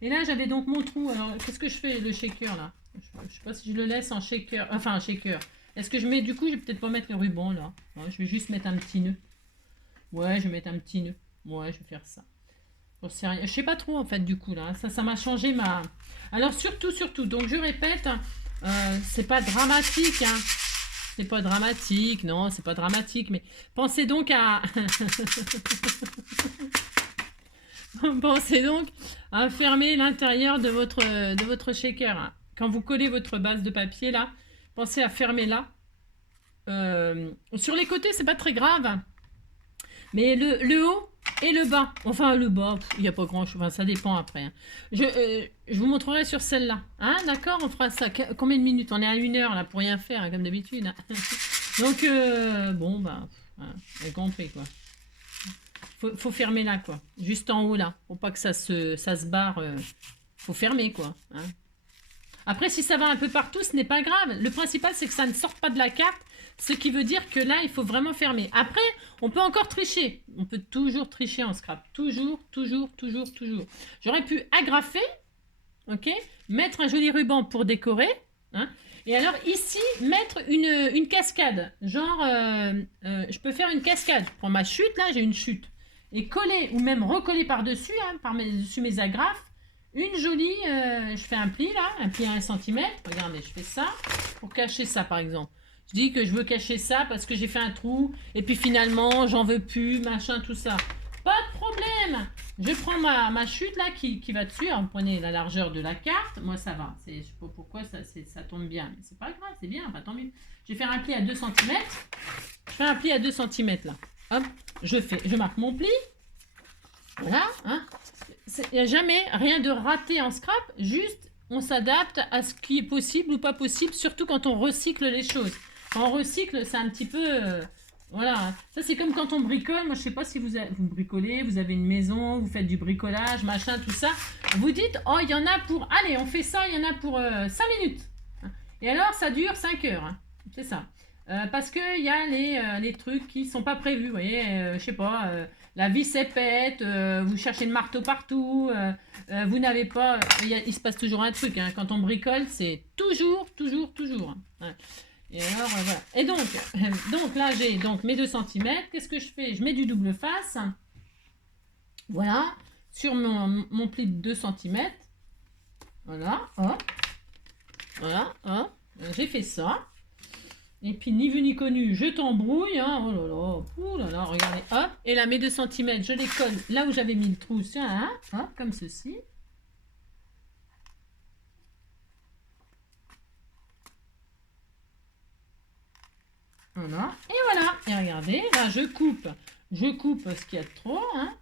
Et là, j'avais donc mon trou. Alors, qu'est-ce que je fais, le shaker, là? Je sais pas si je le laisse en shaker. Enfin, un shaker. Est-ce que je mets, du coup, je vais peut-être pas mettre le ruban, là. Ouais, je vais juste mettre un petit nœud. Ouais, je vais mettre un petit nœud. Ouais, je vais faire ça. Je sais pas trop, en fait, du coup, là. Ça m'a changé ma... Alors, surtout. Donc, je répète, c'est pas dramatique, hein. C'est pas dramatique, non, c'est pas dramatique, mais pensez donc à... pensez donc à fermer l'intérieur de votre shaker. Hein. Quand vous collez votre base de papier, là, pensez à fermer là. Sur les côtés, c'est pas très grave. Mais le haut et le bas. Enfin, le bas, il n'y a pas grand-chose. Enfin, ça dépend après. Hein. Je vous montrerai sur celle-là. Hein, d'accord, on fera ça. Combien de minutes? On est à 1 heure, là, pour rien faire, hein, comme d'habitude. Hein. Donc, bon, bah, hein, vous avez compris, quoi. Faut fermer là, quoi. Juste en haut, là. Pour pas que ça se barre. Faut fermer, quoi. Hein. Après, si ça va un peu partout, ce n'est pas grave. Le principal, c'est que ça ne sorte pas de la carte. Ce qui veut dire que là, il faut vraiment fermer. Après, on peut encore tricher. On peut toujours tricher en scrap. Toujours. J'aurais pu agrafer, ok, mettre un joli ruban pour décorer. Hein, et alors ici, mettre une cascade. Genre, je peux faire une cascade. Je prends ma chute, là, j'ai une chute. et coller ou même recoller par-dessus, hein, dessus mes agrafes, une jolie, je fais un pli là, un pli à 1 cm, regardez, je fais ça, pour cacher ça par exemple. Je dis que je veux cacher ça parce que j'ai fait un trou, et puis finalement, j'en veux plus, machin, tout ça. Pas de problème. Je prends ma chute là qui va dessus, hein, vous prenez la largeur de la carte, moi ça va, je sais pas pourquoi ça tombe bien, mais c'est pas grave, c'est bien, bah, tant mieux. Je vais faire un pli à 2 cm, je fais un pli à 2 cm là, hop, je marque mon pli, voilà, hein. Il n'y a jamais rien de raté en scrap, juste on s'adapte à ce qui est possible ou pas possible, surtout quand on recycle les choses. Quand on recycle, c'est un petit peu... voilà, ça c'est comme quand on bricole. Moi je sais pas si vous bricolez, vous avez une maison, vous faites du bricolage, machin, tout ça. Vous dites, oh il y en a pour, allez on fait ça, il y en a pour 5 minutes. Et alors ça dure 5 heures, hein. C'est ça. Parce qu'il y a les trucs qui sont pas prévus, vous voyez, je sais pas, la vis elle pète, vous cherchez le marteau partout, vous n'avez pas, il se passe toujours un truc, hein. Quand on bricole c'est toujours, hein. Et alors, voilà. Et donc là, j'ai donc mes 2 cm. Qu'est-ce que je fais? Je mets du double face. Voilà. Sur mon pli de 2 cm. Voilà. Hop. Voilà. Hop. J'ai fait ça. Et puis, ni vu ni connu, je t'embrouille. Hein. Oh là là. Ouh là là. Regardez. Hop. Et là, mes 2 cm, je les colle là où j'avais mis le trou. Hein. Hop. Comme ceci. Voilà, et voilà, et regardez, là je coupe ce qu'il y a de trop, hein.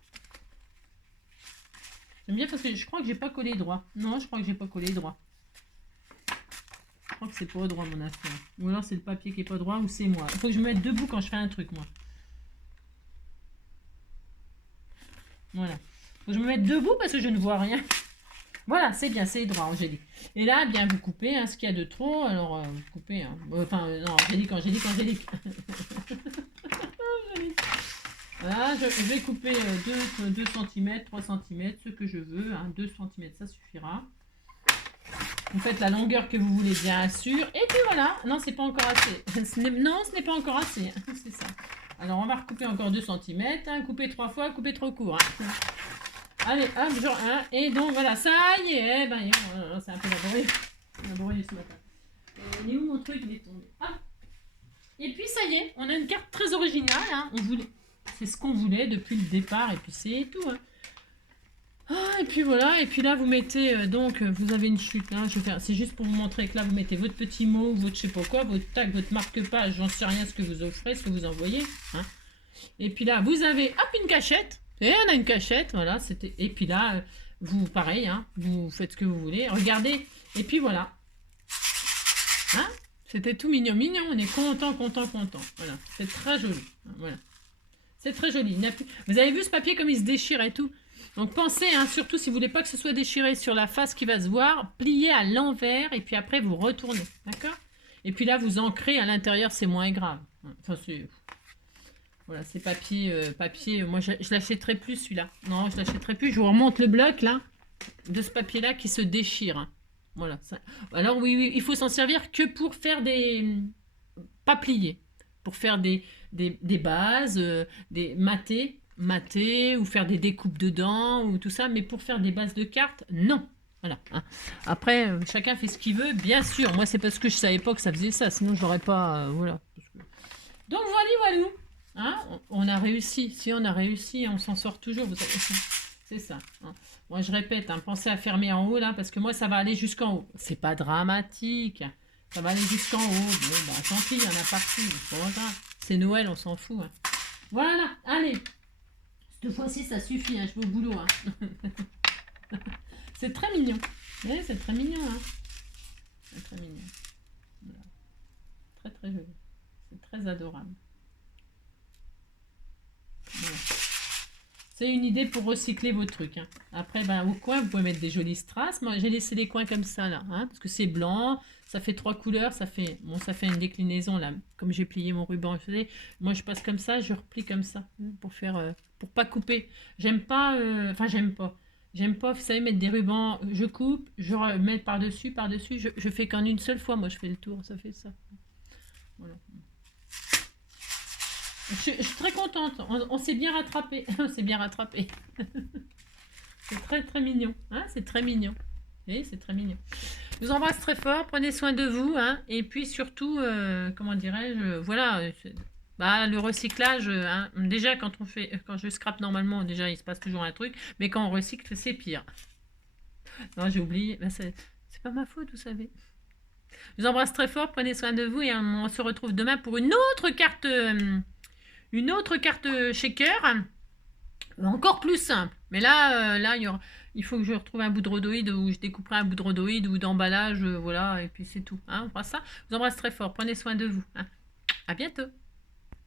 J'aime bien parce que je crois que j'ai pas collé droit. Non, je crois que j'ai pas collé droit. Je crois que c'est pas droit mon affaire. Ou alors c'est le papier qui est pas droit ou c'est moi. Il faut que je me mette debout quand je fais un truc, moi. Voilà. Faut que je me mette debout parce que je ne vois rien. Voilà, c'est bien, c'est droit, Angélique. Et là, bien, vous coupez hein, ce qu'il y a de trop. Alors, vous coupez. Hein. Enfin, non, Angélique. Voilà, je vais couper 2 cm, 3 cm, ce que je veux. Hein, 2 cm, ça suffira. Vous faites la longueur que vous voulez, bien sûr. Et puis voilà. Non, c'est pas encore assez. Non, ce n'est pas encore assez. C'est ça. Alors, on va recouper encore 2 cm. Hein, couper 3 fois, couper trop court. Hein. Allez, hop, genre 1. Et donc, voilà, ça y est. Ben, c'est un peu laborieux ce matin. Il est où mon truc? Il est tombé. Ah. Et puis, ça y est, on a une carte très originale. Hein. C'est ce qu'on voulait depuis le départ. Et puis, c'est tout. Hein. Ah, et puis voilà. Et puis là, vous mettez... donc, vous avez une chute. Là. C'est juste pour vous montrer que là, vous mettez votre petit mot, votre je sais pas quoi, votre tag, votre marque-page. J'en sais rien ce que vous offrez, ce que vous envoyez. Hein. Et puis là, vous avez, hop, une cachette. Et on a une cachette, voilà, c'était. Et puis là, vous, pareil, hein, vous faites ce que vous voulez. Regardez, et puis voilà. Hein, c'était tout mignon. On est content. Voilà, c'est très joli. Voilà. C'est très joli. Vous avez vu ce papier comme il se déchire et tout. Donc pensez, hein, surtout si vous voulez pas que ce soit déchiré sur la face qui va se voir, pliez à l'envers et puis après vous retournez. D'accord? Et puis là, vous ancrez à l'intérieur, c'est moins grave. Enfin, c'est... Voilà, c'est papier. Moi, je l'achèterai plus celui-là. Non, je l'achèterai plus. Je vous remonte le bloc là, de ce papier-là qui se déchire. Voilà. Ça. Alors oui, il faut s'en servir que pour faire des... Pas plier. Pour faire des bases, des mater, ou faire des découpes dedans, ou tout ça. Mais pour faire des bases de cartes, non. Voilà. Hein. Après, chacun fait ce qu'il veut, bien sûr. Moi, c'est parce que je savais pas que ça faisait ça. Sinon, je n'aurais pas... voilà. Donc, voilà. Hein, on a réussi. Si on a réussi, on s'en sort toujours. Vous savez. C'est ça. Hein. Moi, je répète, hein, pensez à fermer en haut là, parce que moi, ça va aller jusqu'en haut. C'est pas dramatique. Ça va aller jusqu'en haut. Bon, bah, tant pis, il y en a partout. C'est Noël, on s'en fout. Hein. Voilà. Allez. Cette fois-ci, ça suffit. Hein, je vais au boulot. Hein. C'est très mignon. Ouais, c'est très mignon. Hein. C'est très mignon. Voilà. Très, très joli. C'est très adorable. Voilà. C'est une idée pour recycler vos trucs. Hein. Après, ben, au coin, vous pouvez mettre des jolies strass. Moi, j'ai laissé les coins comme ça, là. Hein, parce que c'est blanc, ça fait 3 couleurs, ça fait une déclinaison, là. Comme j'ai plié mon ruban, moi, je passe comme ça, je replie comme ça. Pour faire... pour pas couper. J'aime pas... Enfin, j'aime pas. J'aime pas, vous savez, mettre des rubans. Je coupe, je remets par-dessus. Je fais qu'en une seule fois. Moi, je fais le tour. Ça fait ça. Voilà. Je suis très contente. On s'est bien rattrapé. On s'est bien rattrapé. C'est très très mignon. Hein, c'est très mignon. Oui, c'est très mignon. Je vous embrasse très fort. Prenez soin de vous. Hein, et puis surtout, comment dirais-je, voilà. Bah, le recyclage, hein, déjà quand je scrape normalement, déjà il se passe toujours un truc, mais quand on recycle, c'est pire. Non, j'ai oublié. Bah, c'est pas ma faute, vous savez. Je vous embrasse très fort. Prenez soin de vous et on se retrouve demain pour une autre carte shaker. Encore plus simple. Mais là, il faut que je retrouve un bout de rhodoïde ou je découperai un bout de rhodoïde ou d'emballage, voilà, et puis c'est tout. Hein, on fera ça. Je vous embrasse très fort. Prenez soin de vous. Hein. À bientôt.